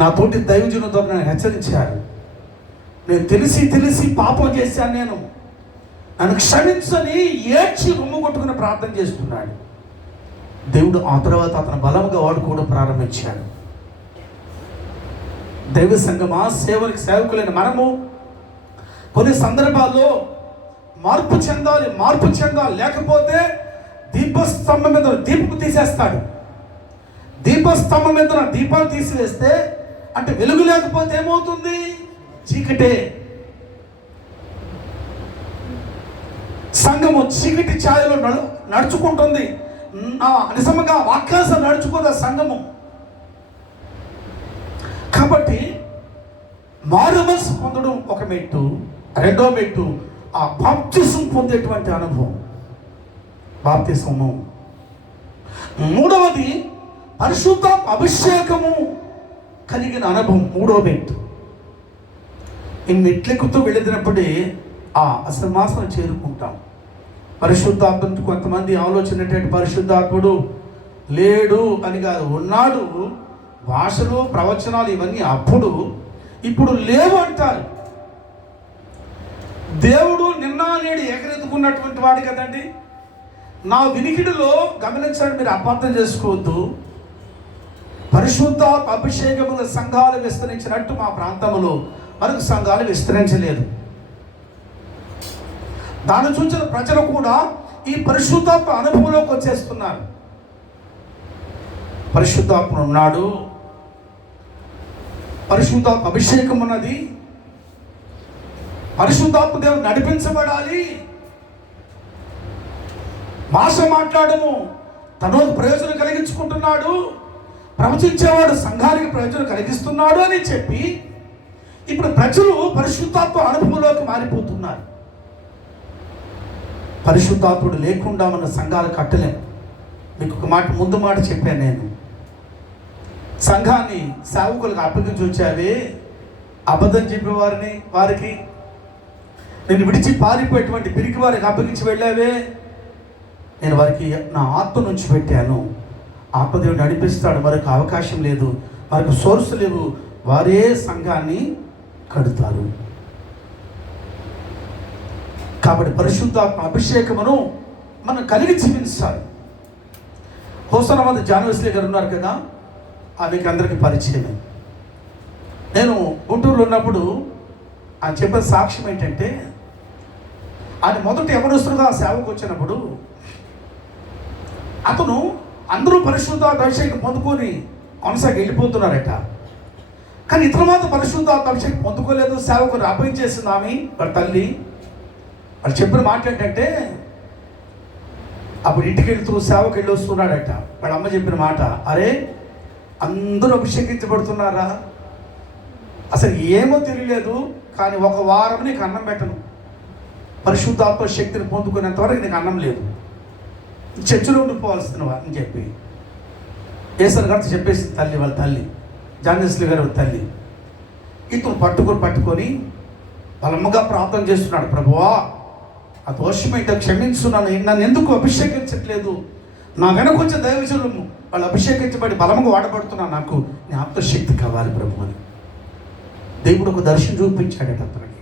నా తోటి దైవజనులతో నన్ను హెచ్చరించారు, నేను తెలిసి పాపం చేశాను, నన్ను క్షమించని ఏడ్చి రొమ్ము కొట్టుకుని ప్రార్థన చేస్తున్నాడు. దేవుడు ఆ తర్వాత అతను బలంగా వాడుకోవడం ప్రారంభించాడు. దైవ సంఘమా, సేవకులైన మనము కొన్ని సందర్భాల్లో మార్పు చెందాలి. లేకపోతే దీపస్తంభం మీద దీపం తీసేస్తాడు. దీపస్తంభం మీద దీపాలు తీసివేస్తే అంటే వెలుగు లేకపోతే ఏమవుతుంది? చీకటే. సంఘము చీకటి ఛాయలో నడుచుకుంటుంది. నిజంగా వాక్యాసం నడుచుకోదా సంఘము. కాబట్టి మారుమనసు పొందడం ఒక మెట్టు, రెండో మెట్టు ఆ బాప్తిసం పొందేటువంటి అనుభవం, బాప్తిసము. మూడవది పరిశుద్ధ అభిషేకము కలిగిన అనుభవం, మూడో మెట్టు. ఈ మెట్లెక్కుతూ వెళ్ళినప్పుడే ఆ అసమాసనం చేరుకుంటాం. పరిశుద్ధాత్మ కొంతమంది ఆలోచన ఏంటంటే పరిశుద్ధాత్ముడు లేడు అని కాదు, ఉన్నాడు. భాషలు, ప్రవచనాలు ఇవన్నీ అప్పుడు, ఇప్పుడు లేవు అంటారు. దేవుడు నిన్న నేడు ఏకరెత్తుకున్నటువంటి వాడు కదండి. నా వినికిడిలో గమనించండి, మీరు అపార్థం చేసుకోవద్దు. పరిశుద్ధ అభిషేకముల సంఘాలు విస్తరించినట్టు మా ప్రాంతంలో మరొక సంఘాలు విస్తరించలేదు. దాన్ని చూసిన ప్రజలు కూడా ఈ పరిశుద్ధాత్మ అనుభవంలోకి వచ్చేస్తున్నారు. పరిశుద్ధాత్మ ఉన్నాడు, పరిశుద్ధాత్మ అభిషేకం ఉన్నది, పరిశుద్ధాత్మ దేవుడు నడిపించబడాలి. భాష మాట్లాడము తనకు ప్రయోజనం కలిగించుకుంటున్నాడు, ప్రవచించేవాడు సంఘానికి ప్రయోజనం కలిగిస్తున్నాడు అని చెప్పి ఇప్పుడు ప్రజలు పరిశుద్ధాత్మ అనుభవంలోకి మారిపోతున్నారు. పరిశుద్ధాత్ముడు లేకుండా మన సంఘాలు కట్టలేము. మీకు ఒక ముందు మాట చెప్పాను నేను. సంఘాన్ని సేవకులకు అప్పగించి వచ్చావే, అబద్ధం వారికి నేను విడిచి పారిపోయేటువంటి పిరికి వారికి అప్పగించి వెళ్ళావే, నేను వారికి నా ఆత్మ నుంచి పెట్టాను. ఆత్మదేవుడు నడిపిస్తాడు, మరొక అవకాశం లేదు, మరొక సోర్స్ లేవు, వారే సంఘాన్ని కడుతారు. కాబట్టి పరిశుద్ధాత్మ అభిషేకమును మనం కలిగి జీవించాలి. హోసన మంది జాన్వెస్లీ గారు ఉన్నారు కదా, ఆమెకి అందరికీ పరిచయమే. నేను గుంటూరులో ఉన్నప్పుడు ఆయన చెప్పిన సాక్ష్యం ఏంటంటే, ఆయన మొదటి యవనస్తులుగా సేవకు వచ్చినప్పుడు అతను అందరూ పరిశుద్ధాత్మ అభిషేకం పొందుకొని కొనసాగి వెళ్ళిపోతున్నారట. కానీ ఇతర మాత్రం పరిశుద్ధాత్మ అభిషేకం పొందుకోలేదు. సేవకుని అప్పగించేసింది ఆమె, వాళ్ళ తల్లి. వాళ్ళు చెప్పిన మాట ఏంటంటే, అప్పుడు ఇంటికి వెళ్తూ సేవకు వెళ్ళి వస్తున్నాడట. వాళ్ళ అమ్మ చెప్పిన మాట, అరే అందరూ అభిషేకించబడుతున్నారా? అసలు ఏమో తెలియలేదు, కానీ ఒక వారం నీకు అన్నం పెట్టను, పరిశుద్ధాత్మ శక్తిని పొందుకునేంత వరకు నీకు అన్నం లేదు, చర్చిలో ఉండిపోవాల్సినవా అని చెప్పి ఏసర్ గారితో చెప్పేసి తల్లి, వాళ్ళ తల్లి జాన్వెస్లీ గారు తల్లి. ఇతను పట్టుకొని వాళ్ళ అమ్మగా ప్రార్థన చేస్తున్నాడు, ప్రభువా ఆ దోషమైతే క్షమించున్నాను, నన్ను ఎందుకు అభిషేకించట్లేదు, నా వెనక వచ్చే దైవజనులు వాళ్ళు అభిషేకించబడి బలంగా వాడబడుతున్నాను, నాకు నీ ఆత్మశక్తి కావాలి ప్రభు అని దేవుడు ఒక దర్శనం చూపించాడట అతనికి.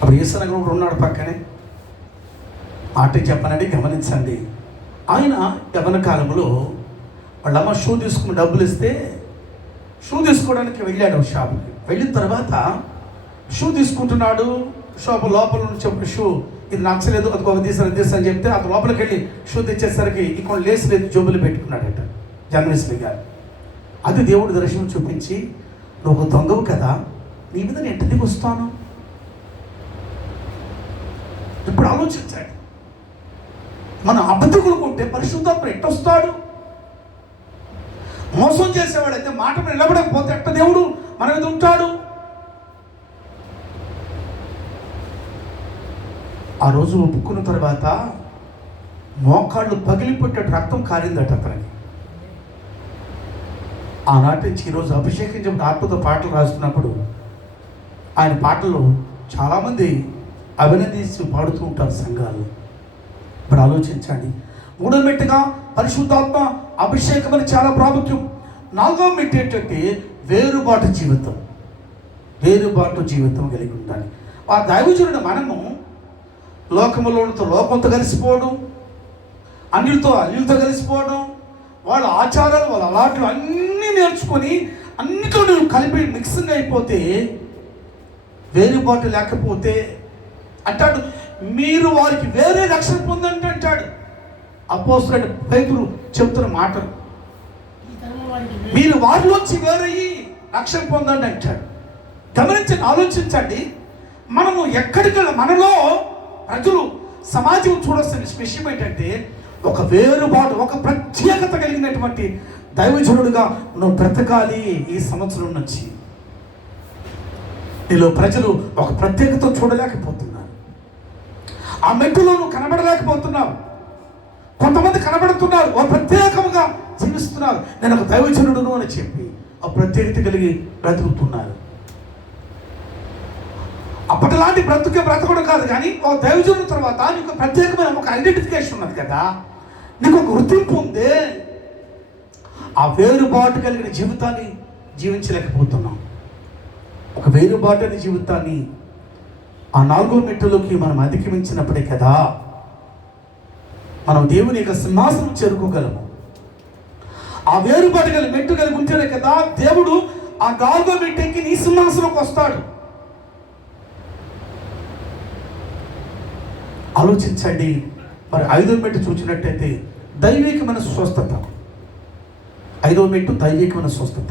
అప్పుడు ఈశ్వరంగా కూడా ఉన్నాడు పక్కనే. మాట చెప్పనండి, గమనించండి. ఆయన యవన కాలంలో వాళ్ళమ్మ షూ తీసుకుని డబ్బులు ఇస్తే షూ తీసుకోవడానికి వెళ్ళాడు షాపుకి. వెళ్ళిన తర్వాత షూ తీసుకుంటున్నాడు, షాపు లోపల నుంచి చెప్పిన షూ ఇది నచ్చలేదు, అది ఒక తీసని అని చెప్తే అతను లోపలికి వెళ్ళి షూ తెచ్చేసరికి ఇక్కడ లేసి లేదు, జబ్బులు పెట్టుకున్నాడట జాన్వెస్లీ గారు. అది దేవుడు దర్శనం చూపించి, నువ్వు ఒక దొంగవు కదా, నీ మీద నేను ఎంతటికి వస్తాను. ఇప్పుడు ఆలోచించాడు, మన అబద్ధకులు ఉంటే పరిశుద్ధాత్మ ఎట్టొస్తాడు? మోసం చేసేవాడైతే మాట మీద నిలబడకపోతే ఎట్ట దేవుడు మన మీద ఉంటాడు? ఆ రోజు ఒప్పుకున్న తర్వాత మోకాళ్ళు పగిలిపెట్టేట్టు రక్తం కారిందట అతనికి. ఆనాటి నుంచి ఈరోజు అభిషేకించిన ఆత్మతో పాటలు రాస్తున్నప్పుడు ఆయన పాటలు చాలామంది అభినందించి పాడుతూ ఉంటారు సంఘాలు. ఇప్పుడు ఆలోచించండి. మూడో మెట్టుగా పరిశుద్ధాత్మ అభిషేకం అని చాలా ప్రాముఖ్యం. నాలుగో మెట్టు ఏంటంటే వేరుబాటు జీవితం. వేరుబాటు జీవితం కలిగి ఉండాలి. ఆ దైవజనుడు మనము లోకములోనితో లోకంతో కలిసిపోవడం, అన్యులతో అన్యులతో కలిసిపోవడం, వాళ్ళ ఆచారాలు వాళ్ళ అలవాట్లు అన్నీ నేర్చుకొని అన్నితో నువ్వు కలిపి మిక్సింగ్ అయిపోతే, వేరుబాటు లేకపోతే అంటాడు మీరు వారికి వేరే రక్షణ పొందండి అంటాడు. అపోస్తలుడైన పేతురు చెప్తున్న మాటలు. మీరు వారిలోంచి వేరయ్యి రక్షణ పొందండి అంటాడు. గమనించండి, ఆలోచించండి. మనము ఎక్కడికి మనలో ప్రజలు సమాజం చూడాల్సిన విషయం ఏంటంటే ఒక వేరుబాటు, ఒక ప్రత్యేకత కలిగినటువంటి దైవజనుడుగా నువ్వు బ్రతకాలి. ఈ సంవత్సరం నుంచి నీలో ప్రజలు ఒక ప్రత్యేకత చూడలేకపోతున్నారు. ఆ మెట్టులో నువ్వు కనబడలేకపోతున్నావు. కొంతమంది కనబడుతున్నారు, ఒక ప్రత్యేకంగా జీవిస్తున్నారు. నేను ఒక దైవజనుడును అని చెప్పి ఆ ప్రత్యేకత కలిగి బ్రతుకుతున్నారు. అప్పటిలాంటి బ్రతకడం కాదు, కానీ ఒక దైవజనుడి తర్వాత నీకు ప్రత్యేకమైన ఒక ఐడెంటిఫికేషన్ ఉన్నది కదా, నీకు ఒక గుర్తింపు ఉంది. ఆ వేరుబాటు కలిగిన జీవితాన్ని జీవించలేకపోతున్నాం. ఒక వేరుబాటు అనే జీవితాన్ని ఆ నాలుగో మెట్టులోకి మనం అధిగమించినప్పుడే కదా మనం దేవుని యొక్క సింహాసనం చేరుకోగలము. ఆ వేరుబాటు కలిగి మెట్టు కలిగి ఉంటేనే కదా దేవుడు ఆ నాలుగో మెట్టుకి నీ సింహాసనంకి వస్తాడు. ఆలోచించండి. మరి ఐదో మెట్టు చూసినట్టయితే దైవికమైన స్వస్థత. ఐదో మెట్టు దైవికమైన స్వస్థత.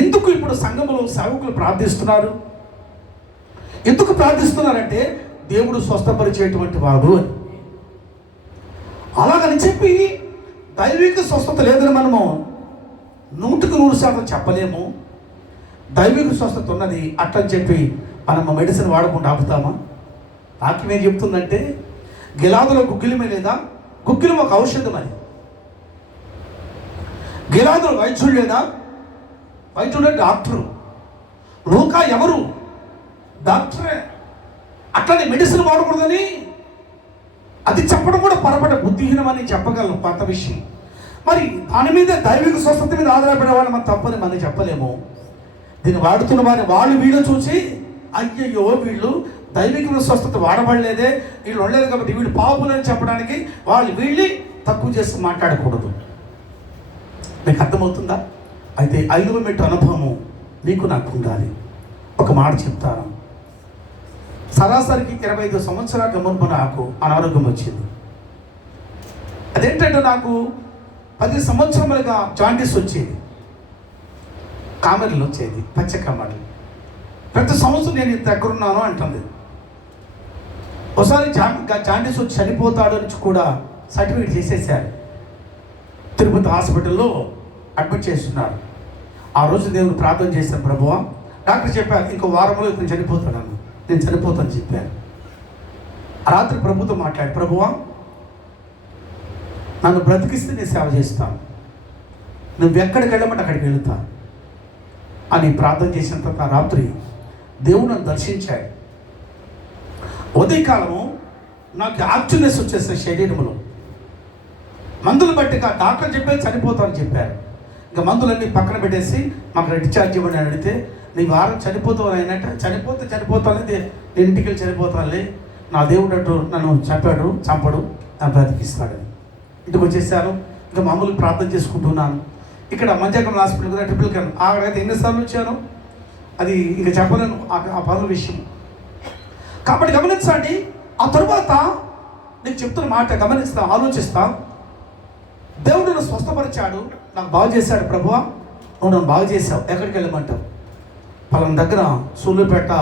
ఎందుకు ఇప్పుడు సంఘములో సేవకులు ప్రార్థిస్తున్నారు? ఎందుకు ప్రార్థిస్తున్నారంటే దేవుడు స్వస్థపరిచేటువంటి వాడు అని. అలాగని చెప్పి దైవిక స్వస్థత లేదని మనము 100% చెప్పలేము. దైవిక స్వస్థత ఉన్నది అట్లని చెప్పి మనం మెడిసిన్ వాడకుండా ఆపుతామా? వాక్యం ఏం చెప్తుందంటే గిలాదులో గుగ్గిలమే లేదా? గుగ్గిలం ఒక ఔషధం అని. గిలాదులో వైద్యుడు లేదా? వైద్యుడు డాక్టరు. లూకా ఎవరు? డాక్టరే. అట్లనే మెడిసిన్ వాడకూడదని అది చెప్పడం కూడా పొరపాటు, బుద్ధిహీనమని చెప్పగలను కొంత విషయం. మరి దాని మీద దైవిక స్వస్థత మీద ఆధారపడే వాళ్ళు మనం తప్పని మనం చెప్పలేము. దీన్ని వాడుతున్న వారిని వాళ్ళు వీళ్ళు చూసి అయ్యయ్యో వీళ్ళు దైవిక స్వస్థత వాడబడలేదే, వీళ్ళు ఉండలేదు కాబట్టి వీళ్ళు పాపులని చెప్పడానికి వాళ్ళు వీళ్ళని తక్కువ చేసి మాట్లాడకూడదు. మీకు అర్థమవుతుందా? అయితే 5వ మెట్టు అనుభవము నీకు నాకు ఉండాలి. ఒక మాట చెప్తాను. సరాసరికి 25 సంవత్సరాల మునుపు నాకు అనారోగ్యం వచ్చింది. అదేంటంటే నాకు 10 సంవత్సరములుగా జాండీస్ వచ్చేది. కామెర్లు వచ్చేది, పచ్చ కామెర్లు. ప్రతి సంవత్సరం నేను దగ్గరున్నాను అంటుంది. ఒకసారి జాండీస్ వచ్చి చనిపోతాడు అని కూడా సర్టిఫికేట్ చేసేసారు. తిరుపతి హాస్పిటల్లో అడ్మిట్ చేస్తున్నారు. ఆ రోజు దేవుడు ప్రార్థన చేశాను. ప్రభువా, డాక్టర్ చెప్పారు ఇంకో వారంలో ఇతను చనిపోతాడని. నేను చనిపోతాను చెప్పాను. ఆ రాత్రి ప్రభుతో మాట్లాడి, ప్రభువా నన్ను బ్రతికిస్తే నేను సేవ చేస్తాను, నువ్వు ఎక్కడికి వెళ్ళమంటే అక్కడికి వెళుతా అని ప్రార్థన చేసిన తర్వాత ఆ రాత్రి దేవుడు నన్ను దర్శించాడు. ఉదయకాలము నాకు యాక్టివ్నెస్ వచ్చేసిన శరీరంలో. మందులు బట్టి డాక్టర్ చెప్పేది చనిపోతానని చెప్పారు. ఇంకా మందులన్నీ పక్కన పెట్టేసి మాకు డిశ్చార్జ్ ఇవ్వండి అని అడిగితే, నీ వారం చనిపోతావు అయినట్టు చనిపోతానేది నేను ఇంటికి వెళ్ళి చనిపోతానులే, నా దేవుడు అటు నన్ను చంపడు నన్ను బ్రతికిస్తాడని. ఇంటికి వచ్చేసాను. ఇంకా మామూలు ప్రార్థన చేసుకుంటున్నాను. ఇక్కడ మంజాకం హాస్పిటల్ కదా, ట్రిపుల్ క్యాన్ అక్కడైతే ఎన్నిసార్లు వచ్చాను అది ఇంకా చెప్పలేను ఆ పనుల విషయం. కాబట్టి గమనించండి. ఆ తరువాత నీకు చెప్తున్న మాట గమనిస్తా, ఆలోచిస్తా. దేవుడు నన్ను స్వస్థపరిచాడు, నాకు బాగు చేశాడు. ప్రభువా నువ్వు నన్ను బాగు చేసావు, ఎక్కడికి వెళ్ళమంటావు? పలానా దగ్గర సూళ్ళుపేట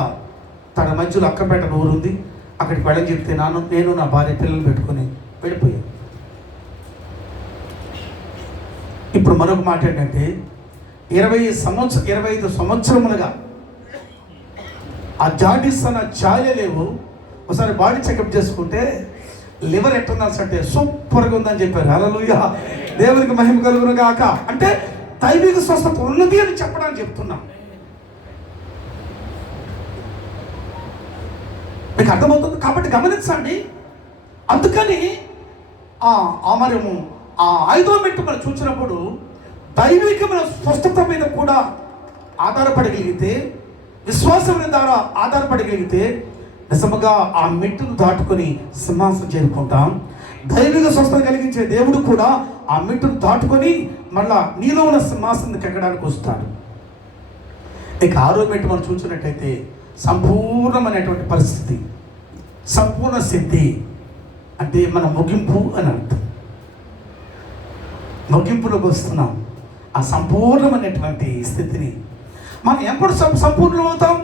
తన మధ్యలో అక్కపేట ఊరు ఉంది, అక్కడికి వెళ్ళని చెప్తే నేను నా భార్య పిల్లలు పెట్టుకొని వెళ్ళిపోయాను. ఇప్పుడు మరొక మాట ఏంటంటే 25 సంవత్సరములుగా ఆ జాండీస్ అన్న ఛాయలే లేవు. ఒకసారి బాడీ చెకప్ చేసుకుంటే లివర్ ఎట్టుందాల్సి అంటే సూపర్గా ఉందని చెప్పారు. హల్లెలూయా, దేవునికి మహిమ కలుగును గాక. అంటే దైవిక స్వస్థత ఉన్నది అని చెప్పడానికి చెప్తున్నాం. మీకు అర్థమవుతుంది కాబట్టి గమనించండి. అందుకని మనము 5వ మెట్టు మనం చూసినప్పుడు దైవికమైన స్వస్థత మీద కూడా ఆధారపడగలిగితే, విశ్వాసం ద్వారా ఆధారపడగలిగితే నిజముగా ఆ మెట్టును దాటుకొని సింహాసనం చేరుకుంటాం. దైవిక స్వస్థత కలిగించే దేవుడు కూడా ఆ మెట్టును దాటుకొని మళ్ళా నీలో ఉన్న సింహాసనానికి ఎక్కడానికి వస్తాడు. ఇక 6వ మెట్టు మనం చూసినట్టయితే సంపూర్ణమైనటువంటి పరిస్థితి, సంపూర్ణ సిద్ధి అంటే మన ముగింపు అని అర్థం. ముగింపులోకి వస్తున్నాం. ఆ సంపూర్ణమైనటువంటి స్థితిని మనం ఎప్పుడు సంపూర్ణమవుతాం?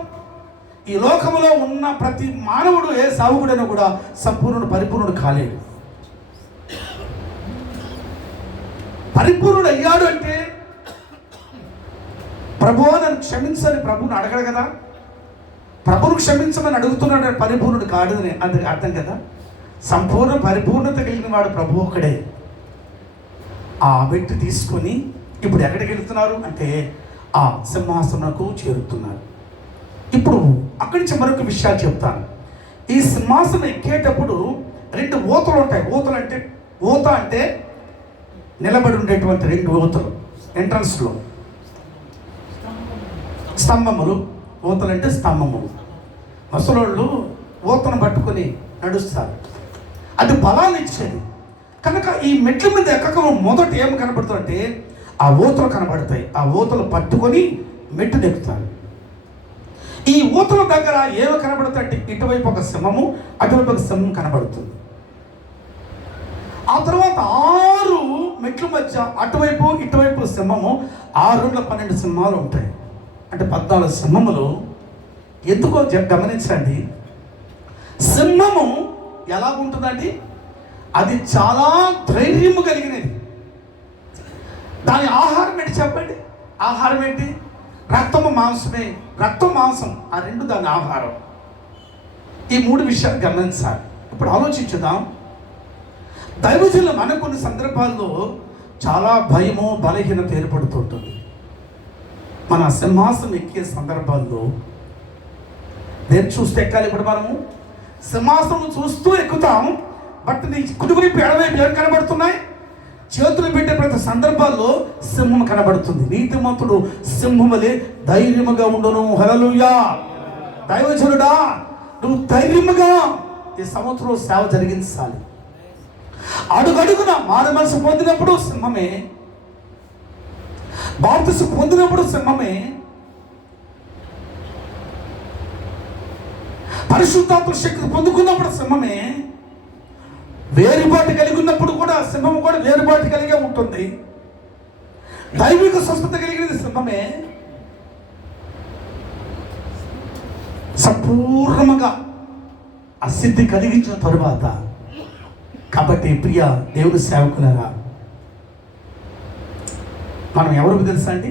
ఈ లోకంలో ఉన్న ప్రతి మానవుడు, ఏ సావుకుడైనా కూడా సంపూర్ణుడు పరిపూర్ణుడు కాలేడు. పరిపూర్ణుడు అయ్యాడు అంటే ప్రభువా నన్ను క్షమించని ప్రభువుని అడగడు కదా. ప్రభువును క్షమించమని అడుగుతున్నాడు, పరిపూర్ణుడు కాడు అని అందుకు అర్థం కదా. సంపూర్ణ పరిపూర్ణత కలిగిన వాడు ప్రభు ఒక్కడే. ఆ మెట్టు తీసుకొని ఇప్పుడు ఎక్కడికి వెళ్తున్నారు అంటే ఆ సింహాసనకు చేరుతున్నారు. ఇప్పుడు అక్కడి నుంచి మరొక విషయాలు చెప్తాను. ఈ సింహాసనం ఎక్కేటప్పుడు 2 ఊతలు ఉంటాయి. ఊత అంటే నిలబడి ఉండేటువంటి 2 ఊతలు ఎంట్రన్స్లో. స్తంభములు, ఊతలు అంటే స్తంభములు. ముసలోళ్ళు ఊతను పట్టుకొని నడుస్తారు. అది బలాన్ని ఇచ్చేది. కనుక ఈ మెట్ల మీద ఎక్కక మొదట ఏం కనబడుతుందంటే ఆ ఊతలు కనబడతాయి. ఆ ఊతలు పట్టుకొని మెట్టు నెక్కుతారు. ఈ ఊతల దగ్గర ఏమి కనబడుతుందంటే ఇటువైపు ఒక సింహము, అటువైపు ఒక సింహం కనబడుతుంది. ఆ తర్వాత 6 మెట్ల మధ్య అటువైపు ఇటువైపు సింహము, 6 12 సింహాలు ఉంటాయి. అంటే 14 సింహములు. ఎందుకో గమనించండి. సింహము ఎలా ఉంటుందండి? అది చాలా ధైర్యము కలిగినది. దాని ఆహారం ఏంటి చెప్పండి? ఆహారం ఏంటి? రక్తము మాంసమే. రక్తం మాంసం ఆ 2 దాని ఆహారం. ఈ 3 విషయాలు గమనించాలి. ఇప్పుడు ఆలోచించుదాం. దైవజనులు మన కొన్ని సందర్భాల్లో చాలా భయము, బలహీనత ఏర్పడుతుంటుంది. మన సింహాసనం ఎక్కే సందర్భాల్లో దేన్ని చూస్తే ఎక్కాలి? ఇప్పుడు మనము సింహాసనం చూస్తూ ఎక్కుతాం. బట్ నీ కుడివైపు ఎడవైపు ఏం కనబడుతున్నాయి? చేతులు పెట్టే ప్రతి సందర్భాల్లో సింహం కనబడుతుంది. నీతిమంతుడు సింహములే ధైర్యముగా ఉండును. హల్లెలూయా. దైవజనుడా, నువ్వు ధైర్యముగా ఈ సంవత్సరం సేవ జరిగించాలి. అడుగడుగున మారు మనసు పొందినప్పుడు సింహమే, బాప్తిసం పొందినప్పుడు సింహమే, పరిశుద్ధాత్మ శక్తి పొందుకున్నప్పుడు సింహమే, వేరుబాటు కలిగి ఉన్నప్పుడు కూడా సింహం కూడా వేరుబాటు కలిగే ఉంటుంది. దైవిక స్వస్థత కలిగినది సింహమే. సంపూర్ణంగా ఆ సిద్ధి కలిగించిన తరువాత, కాబట్టి ప్రియ దేవుని సేవకులారా, మనం ఎవరికి తెలుసా అండి?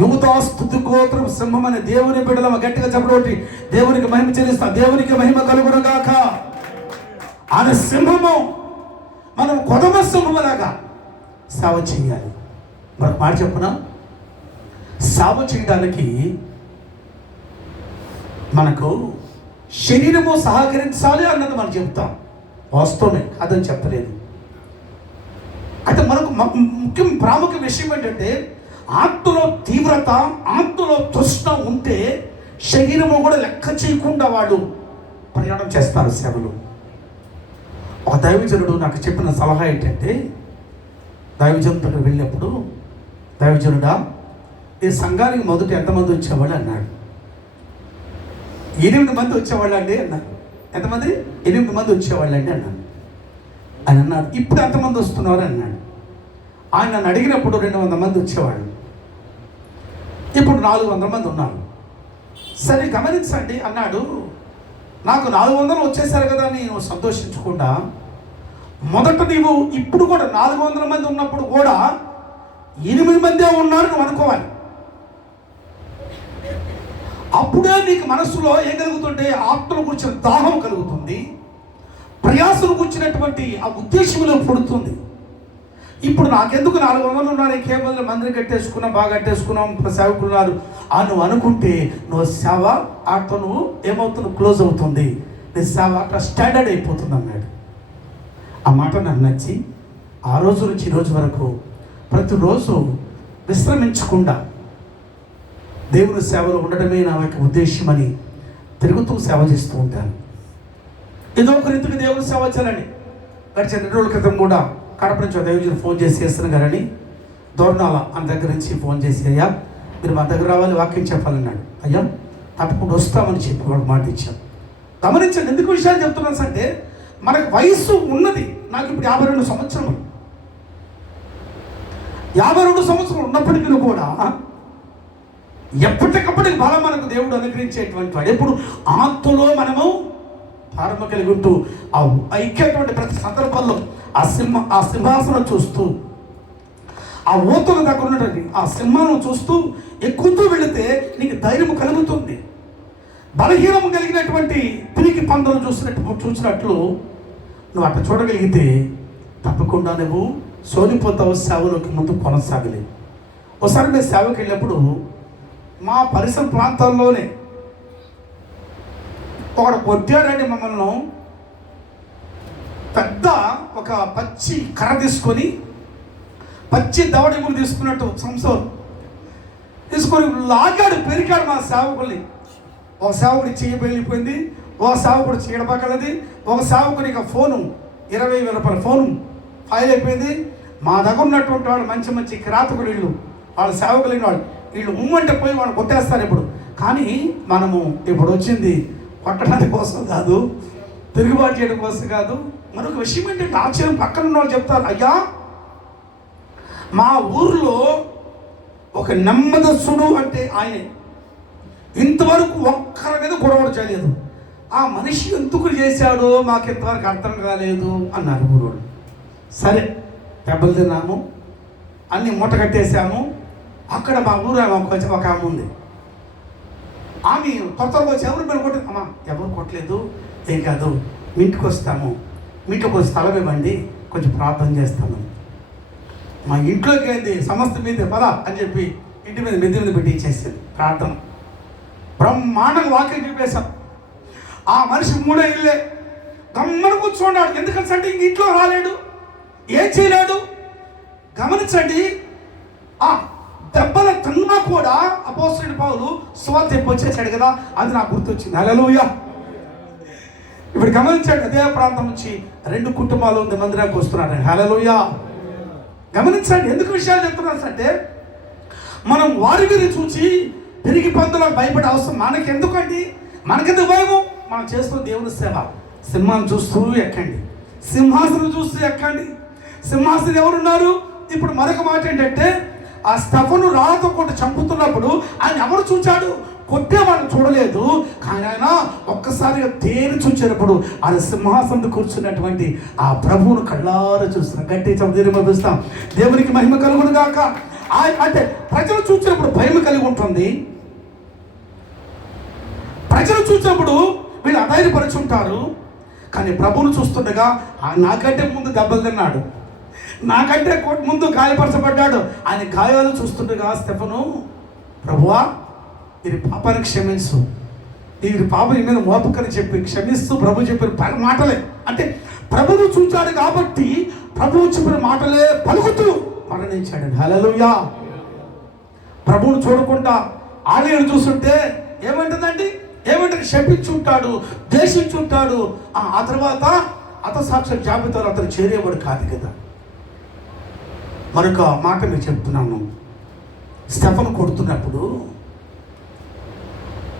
యూదా స్తుతి గోత్రం సింహం అనే దేవుని బిడ్డల గట్టిగా చెప్పబోటి దేవునికి మహిమ చెల్లిస్తాం. దేవునికి మహిమ కలుగును గాక. ఆయన సింహము, మనం కొదమ సింహములాగా సేవ చేయాలి. మరొక మాట చెప్పునా, సేవ చేయడానికి మనకు శరీరము సహకరించాలి అన్నది మనం చెప్తాం. వాస్తవమే, కాదని చెప్పలేదు. అయితే మనకు ముఖ్యం ప్రాముఖ్య విషయం ఏంటంటే ఆత్మలో తీవ్రత, ఆత్మలో తృష్ణ ఉంటే శరీరము కూడా లెక్క చేయకుండా వాళ్ళు ప్రయాణం చేస్తారు సేవలు. ఒక దైవజనుడు నాకు చెప్పిన సలహా ఏంటంటే, దైవజనుడి దగ్గర వెళ్ళినప్పుడు, దైవజనుడా, ఈ సంఘానికి మొదట ఎంతమంది వచ్చేవాళ్ళు అన్నాడు. 8 మంది వచ్చేవాళ్ళు అండి అన్నారు. ఎంతమంది? 8 మంది వచ్చేవాళ్ళు అండి అన్నాను. ఆయన అన్నాడు, ఇప్పుడు ఎంతమంది వస్తున్నారు అన్నాడు. ఆయన నన్ను అడిగినప్పుడు 200 మంది వచ్చేవాళ్ళు, ఇప్పుడు 400 మంది ఉన్నారు. సరే గమనించండి అన్నాడు. నాకు 400 వచ్చేసారు కదా అని నువ్వు సంతోషించకుండా, మొదట నీవు ఇప్పుడు కూడా 400 మంది ఉన్నప్పుడు కూడా 8 మందే ఉన్నారు నువ్వు అనుకోవాలి. అప్పుడే నీకు మనస్సులో ఏం కలుగుతుంటే ఆత్మల గురించిన దాహం కలుగుతుంది, ప్రయాసం కూర్చున్నటువంటి ఆ ఉద్దేశంలో పుడుతుంది. ఇప్పుడు నాకెందుకు 400 ఉన్నారు, ఇంకేమో మందిరం కట్టేసుకున్నాం, బాగా కట్టేసుకున్నాం, సేవకులు ఉన్నారు నువ్వు అనుకుంటే నువ్వు సేవ ఆటో నువ్వు ఏమవుతుంది, క్లోజ్ అవుతుంది, నీ సేవ ఆట స్టాండర్డ్ అయిపోతుంది అన్నాడు. ఆ మాట నాకు నచ్చి ఆ రోజు నుంచి ఈ రోజు వరకు ప్రతిరోజు విశ్రమించకుండా దేవుని సేవలో ఉండడమే నా యొక్క ఉద్దేశం అని తిరుగుతూ సేవ చేస్తూ ఉంటాను. ఏదో ఒక రీతికి దేవుని సేవ చేయాలని గడిచిన 2 రోజుల క్రితం కూడా కడప నుంచి దైవజనుడు ఫోన్ చేసి చేస్తున్నా గారని దోర్నాల మన దగ్గర నుంచి ఫోన్ చేసి, అయ్యా మీరు మా దగ్గర రావాలి, వాక్యం చెప్పాలన్నాడు. అయ్యా తప్పకుండా వస్తామని చెప్పి వాడు మాట ఇచ్చాం. గమనించండి, ఎందుకు విషయాలు చెప్తున్నాను అంటే మనకు వయస్సు ఉన్నది. నాకు ఇప్పుడు 52 సంవత్సరములు. 52 సంవత్సరాలు ఉన్నప్పటికీ కూడా ఎప్పటికప్పటికి బలం మనకు దేవుడు అనుగ్రహించేటువంటి వాడు. ఎప్పుడు ఆత్మలో మనము ప్రారంభ కలిగి ఉంటూ ఆ ఐక్యటువంటి ప్రతి సందర్భంలో ఆ సింహాసనం చూస్తూ, ఆ ఓతుల దగ్గర ఉన్నటువంటి ఆ సింహాలను చూస్తూ ఎక్కుతూ వెళితే నీకు ధైర్యం కలుగుతుంది. బలహీనం కలిగినటువంటి తిరిగి పందులు చూసినట్లు నువ్వు అట్లా చూడగలిగితే తప్పకుండా నువ్వు సోలిపోతావు, సేవలోకి ముందు కొనసాగలేవు. ఒకసారి మేము సేవకి వెళ్ళినప్పుడు మా పరిసర ప్రాంతాల్లోనే ఒకడు కొట్టాడండి మమ్మల్ని. పెద్ద ఒక పచ్చి కర్ర తీసుకొని, పచ్చి దవడెములు తీసుకున్నట్టు సంవత్సరం తీసుకొని లాగాడు, పెరిగాడు మా సేవకుల్ని. ఒక సేవకుడి చెయ్యి వెళ్ళిపోయింది, ఒక సేవకుడు చీడపగలది, ఒక సేవకుని ఇక ఫోను 20,000 రూపాయల ఫోను ఫైల్ అయిపోయింది. మా దగ్గర ఉన్నటువంటి వాళ్ళు మంచి మంచి కిరాతకుడు వీళ్ళు, వాళ్ళ సేవకులైన వాళ్ళు, వీళ్ళు ఉమ్మంటే పోయి వాళ్ళు కొట్టేస్తారు ఇప్పుడు. కానీ మనము ఇప్పుడు వచ్చింది కొట్టడానికి కోసం కాదు, తిరుగుబాటు చేయడం కోసం కాదు. మరొక విషయం ఏంటంటే ఆశ్చర్యం, పక్కన ఉన్న వాళ్ళు చెప్తారు, అయ్యా మా ఊర్లో ఒక నెమ్మదస్తుడు అంటే ఆయనే, ఇంతవరకు ఒక్కరి మీద గొడవ చేయలేదు, ఆ మనిషి ఎందుకు చేశాడో మాకు ఇంతవరకు అర్థం కాలేదు అన్నారు ఊరోడు. సరే దెబ్బలు తిన్నాము, అన్నీ మూట కట్టేసాము. అక్కడ మా ఊరు ఒక ఆమె ఉంది. ఆమె కొత్తగా వచ్చి ఎవరు మీరు కొట్టింది, అమ్మా ఎవరు కొట్టలేదు, ఏం కాదు మీ ఇంటికి వస్తాము, మీ ఇంట్లో కొంచెం స్థలం ఇవ్వండి, కొంచెం ప్రార్థన చేస్తాము. మా ఇంట్లోకి అయింది సమస్త మీద పదా అని చెప్పి ఇంటి మీద మెద్ది మీద పెట్టి ఇచ్చేసింది ప్రార్థన. బ్రహ్మాండంగా వాక్యం చెప్పేశాం. ఆ మనిషి 3 ఇళ్ళే గమ్మన కూర్చున్నాడు. ఎందుకంటే ఇంక ఇంట్లో రాలేడు, ఏం చేయలేడు. గమనించండి, ఆ దెబ్బల కన్నా కూడా అపోస్తలుడైన పౌలు సువార్త వచ్చేసాడు కదా, అది నాకు గుర్తొచ్చింది. హల్లెలూయా. ఇప్పుడు గమనించండి, అదే ప్రాంతం నుంచి 2 కుటుంబాలు మందిరానికి వస్తున్నాడు. హల్లెలూయా. గమనించండి, ఎందుకు విషయాలు చెప్తున్నాను అంటే మనం వారి మీద చూసి తిరిగి పందులకు భయపడే అవసరం మనకి ఎందుకండి? మనకెందుకు భయము? మనం చేస్తున్న దేవుని సేవ. సింహాన్ని చూస్తూ ఎక్కండి, సింహాసనం చూస్తూ ఎక్కండి. సింహాసనం ఎవరున్నారు? ఇప్పుడు మరొక మాట ఏంటంటే, ఆ స్టెఫను రాళ్ళతో కొట్టి చంపుతున్నప్పుడు ఆయన ఎవరు చూచాడు? కొట్టేవాడిని చూడలేదు, కానీ ఆయన ఒక్కసారిగా తేరి చూచినప్పుడు ఆయన సింహాసనం కూర్చున్నటువంటి ఆ ప్రభువును కళ్ళారా చూస్తున్నాం. గట్టి చదువు పంపిస్తాం. దేవునికి మహిమ కలుగును గాక. అంటే ప్రజలు చూసినప్పుడు భయం కలిగి ఉంటుంది. ప్రజలు చూసినప్పుడు వీళ్ళు అధైర్యపరిచి ఉంటారు. కానీ ప్రభువును చూస్తుండగా నాకంటే ముందు దెబ్బలు తిన్నాడు, నాకంటే ముందు గాయపరచబడ్డాడు. ఆయన గాయాలు చూస్తుండగా స్టెఫను, ప్రభువా వీరి పాపాన్ని క్షమించు, వీరి పాపం ఈ మీద మోపకని చెప్పి క్షమిస్తూ ప్రభు చెప్పిన మాటలే. అంటే ప్రభువు చూచాడు కాబట్టి ప్రభువు చెప్పిన మాటలే పలుకుతూ మరణించాడు. హల్లెలూయా. ప్రభువును చూడకుండా ఆలయాన్ని చూస్తుంటే ఏమంటుందండి? ఏమంటే శపించుంటాడు, ద్వేషించుంటాడు. ఆ తర్వాత హతసాక్షి జాబితాలో అతను చేరేవాడు కాదు కదా. మరొక మాట మీకు చెప్తున్నాను. స్టెఫను కొడుతున్నప్పుడు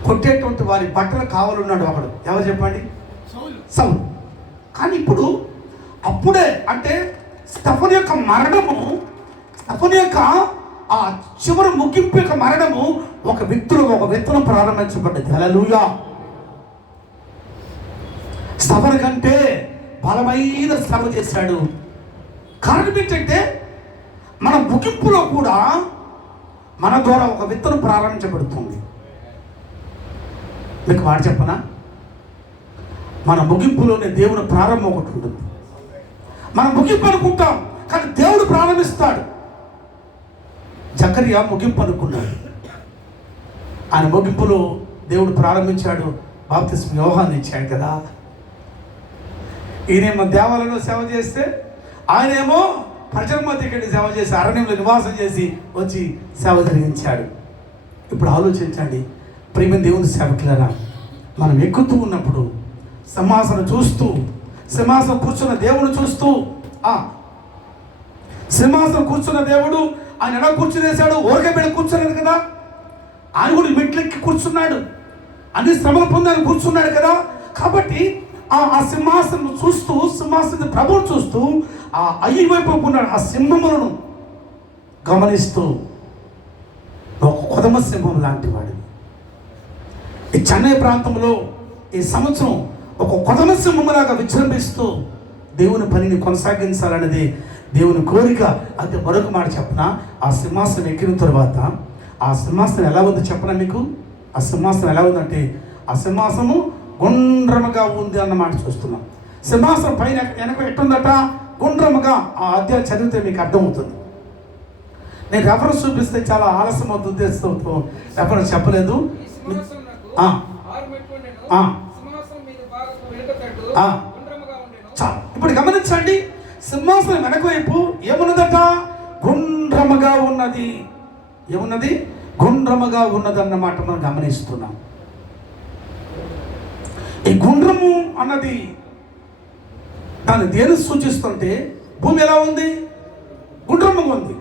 కొట్టేటువంటి వారి బట్టలు కావాలన్నాడు ఒకడు. ఎవరు చెప్పండి? సౌలు. కానీ ఇప్పుడు అప్పుడే అంటే స్టెఫను యొక్క మరణము, స్టెఫను యొక్క ఆ చివరి ముగింపు యొక్క మరణము ఒక విత్తనం ప్రారంభించబడ్డది. హల్లెలూయా. స్టెఫను కంటే బలమైన శ్రమ చేశాడు. కారణం ఏంటంటే మన ముగింపులో కూడా మన ద్వారా ఒక విత్తనం ప్రారంభించబడుతుంది. మీకు మాట చెప్పనా? మన ముగింపులోనే దేవుని ప్రారంభం ఒకటి ఉంటుంది. మనం ముగింపు అనుకుంటాం, కానీ దేవుడు ప్రారంభిస్తాడు. జకరియా ముగింపు అనుకున్నాడు, ఆయన ముగింపులో దేవుడు ప్రారంభించాడు. బాప్తిస్మ యోహాన్ని ఇచ్చాడు కదా. ఈయనేమో దేవాలయంలో సేవ చేస్తే, ఆయనేమో ప్రజల మధ్యకి వెళ్ళి సేవ చేసి అరణ్యంలో నివాసం చేసి వచ్చి సేవ జరిగించాడు. ఇప్పుడు ఆలోచించండి ప్రియమైన దేవుని సేవకులారా, మనం ఎక్కుతూ ఉన్నప్పుడు సింహాసనం చూస్తూ, సింహాసనం కూర్చున్న దేవుడు చూస్తూ, సింహాసనం కూర్చున్న దేవుడు ఆయన ఎలా కూర్చునేశాడు? ఊరకే మీద కూర్చున్నాడు కదా, ఆయన కూడా మెట్లెక్కి కూర్చున్నాడు, అన్ని శ్రమలు పొందని కూర్చున్నాడు కదా. కాబట్టి ఆ సింహాసనం చూస్తూ, సింహాసన ప్రభువు చూస్తూ, ఆ అయ్యి వైపు ఉన్నాడు ఆ సింహములను గమనిస్తూ, ఒక కొదమ సింహం లాంటి వాడు. ఈ చెన్నై ప్రాంతంలో ఈ సంవత్సరం ఒక కొదమ సింహంలాగా విజృంభిస్తూ దేవుని పనిని కొనసాగించాలనేది దేవుని కోరిక. అయితే మరొక మాట చెప్పన, ఆ సింహాసనం ఎక్కిన తర్వాత ఆ సింహాసనం ఎలా ఉందో చెప్పనా మీకు? ఆ సింహాసనం ఎలా ఉందంటే, ఆ సింహాసనము గుండ్రముగా ఉంది అన్నమాట చూస్తున్నాం. సింహాసనం పైన వెనక ఎట్టుందట? గుండ్రముగా. ఆ అధ్యాయం చదివితే మీకు అర్థమవుతుంది. నేను రెఫరెన్స్ చూపిస్తే చాలా ఆలస్యం అవుతుంది ఉద్దేశంతో రెఫరెన్స్ చెప్పలేదు. ఇప్పుడు గమనించండి, సింహాసనం వెనక వైపు ఏమున్నదట? గుండ్రముగా ఉన్నది. ఏమున్నది? గుండ్రముగా ఉన్నది అన్నమాట మనం గమనిస్తున్నాం. ఈ గుండ్రము అన్నది దాన్ని దేని సూచిస్తుంటే, భూమి ఎలా ఉంది? గుండ్రముగా ఉంది.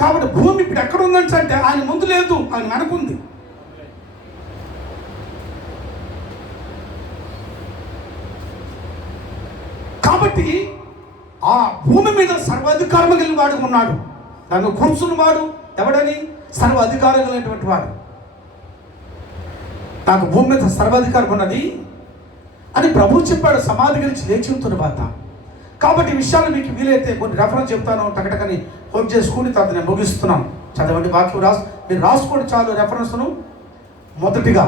కాబట్టి భూమి ఇప్పుడు ఎక్కడ ఉందంటే ఆయన ముందు లేదు, ఆయన వెనకుంది. కాబట్టి ఆ భూమి మీద సర్వాధికారం కలిగిన వాడు ఉన్నాడు. దాన్ని కూర్చున్నవాడు ఎవడని? సర్వాధికారం కలిగినటువంటి వాడు. నాకు భూమి మీద సర్వాధికారం ఉన్నది అని ప్రభువు చెప్పాడు సమాధి గురించి లేచిన తర్వాత. కాబట్టి ఈ విషయాలు మీకు వీలైతే కొన్ని రెఫరెన్స్ చెప్తాను, టకటకని హోప్ చేసుకుని తర్వాత నేను ముగిస్తున్నాను. చదవండి వాక్యం మీరు రాసుకోండి చాలు రెఫరెన్స్ను. మొదటిగా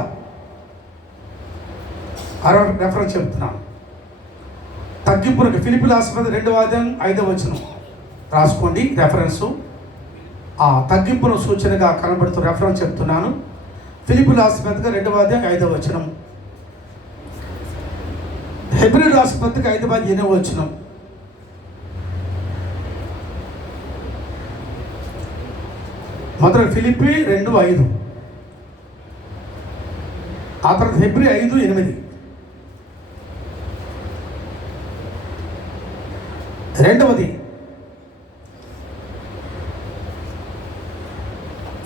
రెఫరెన్స్ చెప్తున్నాను. తగ్గింపునకు ఫిలిప్పీల ఆసుపత్రి 2వ అధ్యాయం 5వ వచనం రాసుకోండి రెఫరెన్సు. ఆ తగ్గింపును సూచనగా కనబడుతున్న రెఫరెన్స్ చెప్తున్నాను. ఫిలిప్పీల ఆసుపత్రిక 2వ అధ్యాయం 5వ వచనం, హెబ్రీయుల ఆసుపత్రిక 5వ అధ్యాయం 8వ వచనం, మొదటి ఫిలిప్పి 2:5, ఆ తర్వాత హెబ్రీ 5:8. రెండవది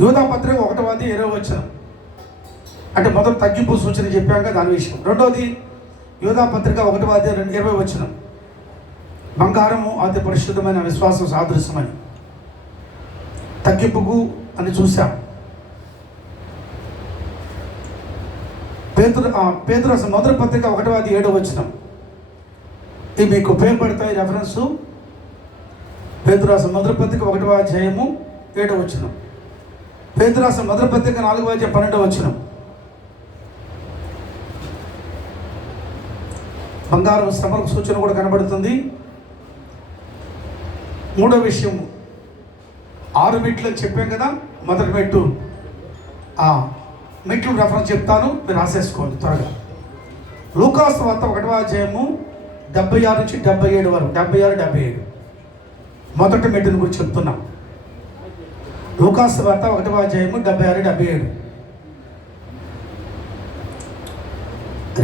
యూదా పత్రిక 1వ అధ్యాయం 20వ వచనం, అంటే మొదటి తగ్గింపు సూచన చెప్పాక దాని విషయం. రెండవది యూదా పత్రిక 1వ అధ్యాయం 20వ వచనం, బంగారము అతి పరిశుద్ధమైన విశ్వాసం సాదృశ్యమని తగ్గింపుకు అని చూశాం. పేతురు రాసిన మొదటి పత్రిక 1వ అధ్యాయం 7వ వచనం, ఇవి మీకు ఉపయోగపడతాయి రెఫరెన్సు. పేతురు రాసిన మొదటి పత్రిక 1వ అధ్యాయము 7వ వచనం, పేతురు రాసిన మొదటి పత్రిక 4వ అధ్యాయం 12వ వచనం, బంగారం శ్రమలకు సూచన కూడా కనబడుతుంది. మూడో విషయం 6 మెట్లు అని చెప్పాం కదా. మొదటి మెట్టు, ఆ మెట్లు రెఫరెన్స్ చెప్తాను, మీరు రాసేసుకోండి త్వరగా. లూకాసు వార్త 1వ అధ్యాయము 76 నుంచి 77 వరకు, 76, 77 మొదటి మెట్టుని గురించి చెప్తున్నాం. లూకాసు వార్త 1వ అధ్యాయము 76, 77.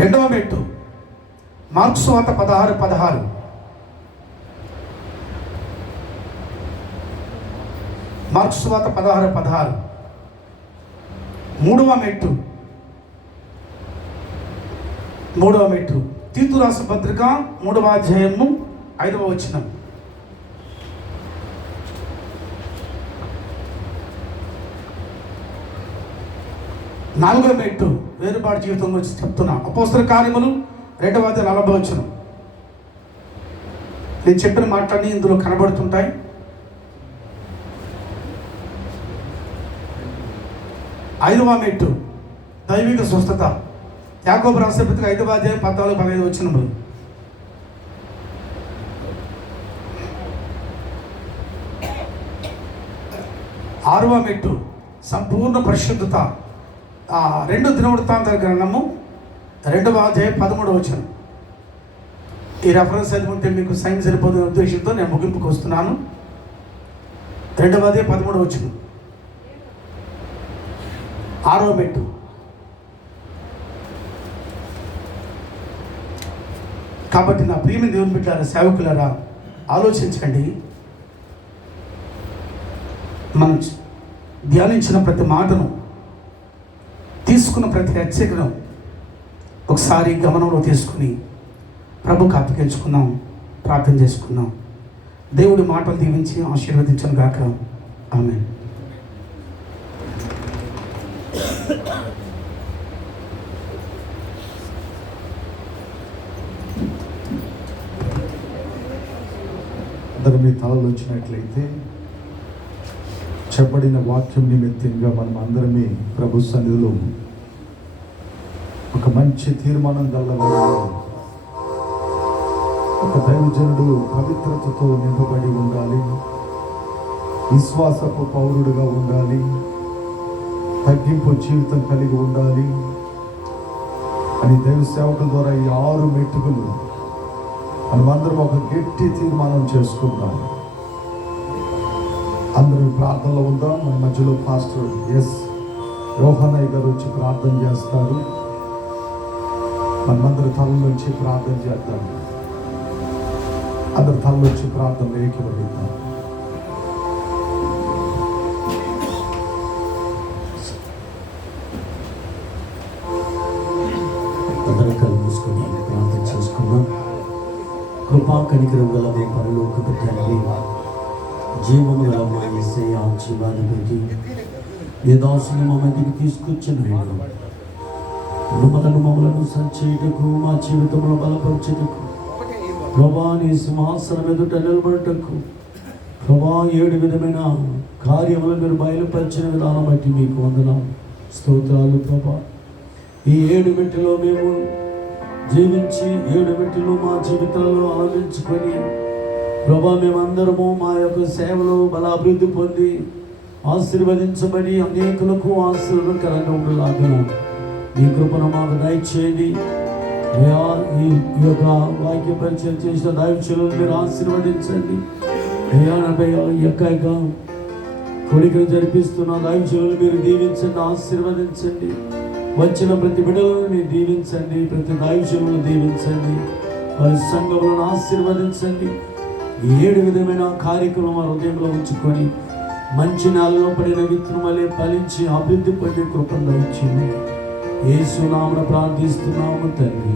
రెండవ మెట్టు మార్క్సు వార్త 16, 16. మార్క్సు వార్త 16, 16. మూడవ మెట్టు తీతు రాసిన పత్రిక 3వ అధ్యాయము 5వ వచనం. నాలుగవ మెట్టు వేరుపాటు జీవితం గురించి చెప్తున్నా. అపోస్తల కార్యములు 2వ అధ్యాయం 40వ వచనం. నేను చెప్పిన మాటలన్నీ ఇందులో కనబడుతుంటాయి. ఐదవ మెట్టు దైవిక స్వస్థత యాకోబు రాసిన పత్రిక 5వ అధ్యాయం 14-15 వచనములు. ఆరవ మెట్టు సంపూర్ణ పరిశుద్ధత. 2 దినవృత్తాంతాల గ్రంథము 2వ అధ్యాయం 13వ వచనం. ఈ రెఫరెన్స్ చదువుకుంటే మీకు సైన్ సరిపోతున్న ఉద్దేశంతో నేను ముగింపుకు వస్తున్నాను. 2వ అధ్యాయం 13వ వచనం, 6వ మెట్టు. కాబట్టి నా ప్రియమైన దేవుని బిడ్డలారా, సేవకులారా, ఆలోచించండి. మనం ధ్యానించిన ప్రతి మాటను, తీసుకున్న ప్రతి హెచ్చరికను ఒకసారి గమనంలో తీసుకుని ప్రభుకు అప్పగించుకుందాం, ప్రార్థన చేసుకుందాం. దేవుడి మాటలు దీవించి ఆశీర్వదించను గాక. ఆమేన్. అందరూ మీ తలలు వచ్చినట్లయితే చెప్పబడిన వాక్యం నిమిత్తంగా మనం అందరమే ప్రభు సన్నిధిలో ఒక మంచి తీర్మానం గలవారు, ఒక దైవజనుడు పవిత్రతతో నింపబడి ఉండాలి, విశ్వాసపు పౌరుడుగా ఉండాలి, తగ్గింపు జీవితం కలిగి ఉండాలి అని దైవ సేవకుల ద్వారా ఈ 6 మెట్టుకులు మనమందరం ఒక గట్టి తీర్మానం చేసుకుందాం. అందరూ ప్రార్థనలో ఉందాం. మన మధ్యలో పాస్టర్ యోహానయ్య గారు వచ్చి ప్రార్థన చేస్తారు. మనమందరి తల నుంచి ప్రార్థన చేద్దాం. అందరి తల నుంచి ప్రార్థన ఏకీభవిద్దాం. అందరం కళ్ళు మూసుకొని ప్రార్థన చేసుకుందాం. కృపా కనికరం గల మీ పరలోకపు తండ్రి, జీవము గల మా యేసయ్య, జీవాధిపతి, మీ దాసుని మా మధ్యకి తీసుకొచ్చిన మమ్మలను సంచేయుటకు, మా జీవితంలో బలపరచుటకు, ప్రభా నీ సింహాసనం ఎదుట నిలబడుటకు, ప్రభా 7 విధమైన కార్యములు మీరు బయలుపరిచిన విధానం బట్టి మీకు వందనాలు, స్తోత్రాలు. ప్రభా ఈ 7 మెట్టులో మేము జీవించి 7 మెట్టులు మా జీవితాల్లో ఆనందించుకొని ప్రభా మేమందరము మా యొక్క సేవలో బలాభివృద్ధి పొంది ఆశీర్వదించబడి అనేకులకు ఆశీర్వదకరంగా ఉండలాగా మీ కృపను మాకు దయచేయండి. ఈ యొక్క వాక్య పరిచయం చేసిన దైవజనులను మీరు ఆశీర్వదించండి. ఈ యొక్క కోరికలు జరిపిస్తున్న దైవజనులను మీరు దీవించండి, ఆశీర్వదించండి. వచ్చిన ప్రతి బిడ్డలను మీరు దీవించండి, ప్రతి దైవజనులను దీవించండి, వారి సంఘములను ఆశీర్వదించండి. 7 విధమైన కార్యక్రమం మా హృదయంలో ఉంచుకొని మంచి నేలలో పడిన విత్తనమలే ఫలించి అభివృద్ధి పొందే కృపను దయచేయండి. యేసు నామమున ప్రార్థిస్తున్నాము తండ్రి.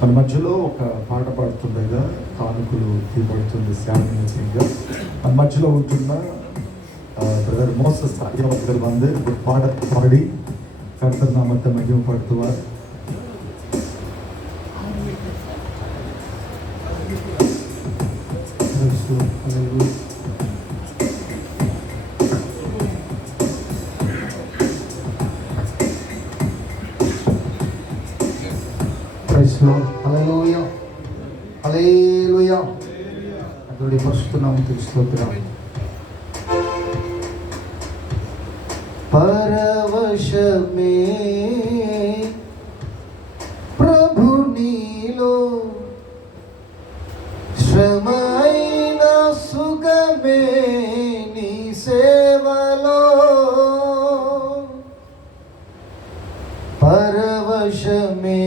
మన మధ్యలో ఒక పాట పాడుతుండగా కానుకలు తీయబడుతుంది. శాంతిగా మన మధ్యలో ఉంటున్న బ్రదర్ మోసెస్ గారు అందరూ పాట పాడి కర్తర్ నామమున మహిమ పడుతున్నారు. హల్లెలూయా, హల్లెలూయా. అతడి పరిశుద్ధ నామమునకు స్తోత్రం. పరవశమే ప్రభు నీలో, శ్రమైన సుఖమే నీ సేవలో. పరవశమే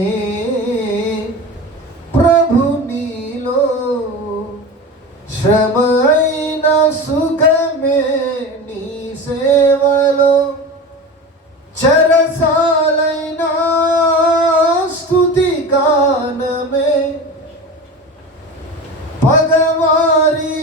ప్రభు నీలో, శ్రమైన సుఖమే నీ సేవలో. చెరసాలైన స్తుతి గానమే, పగవారి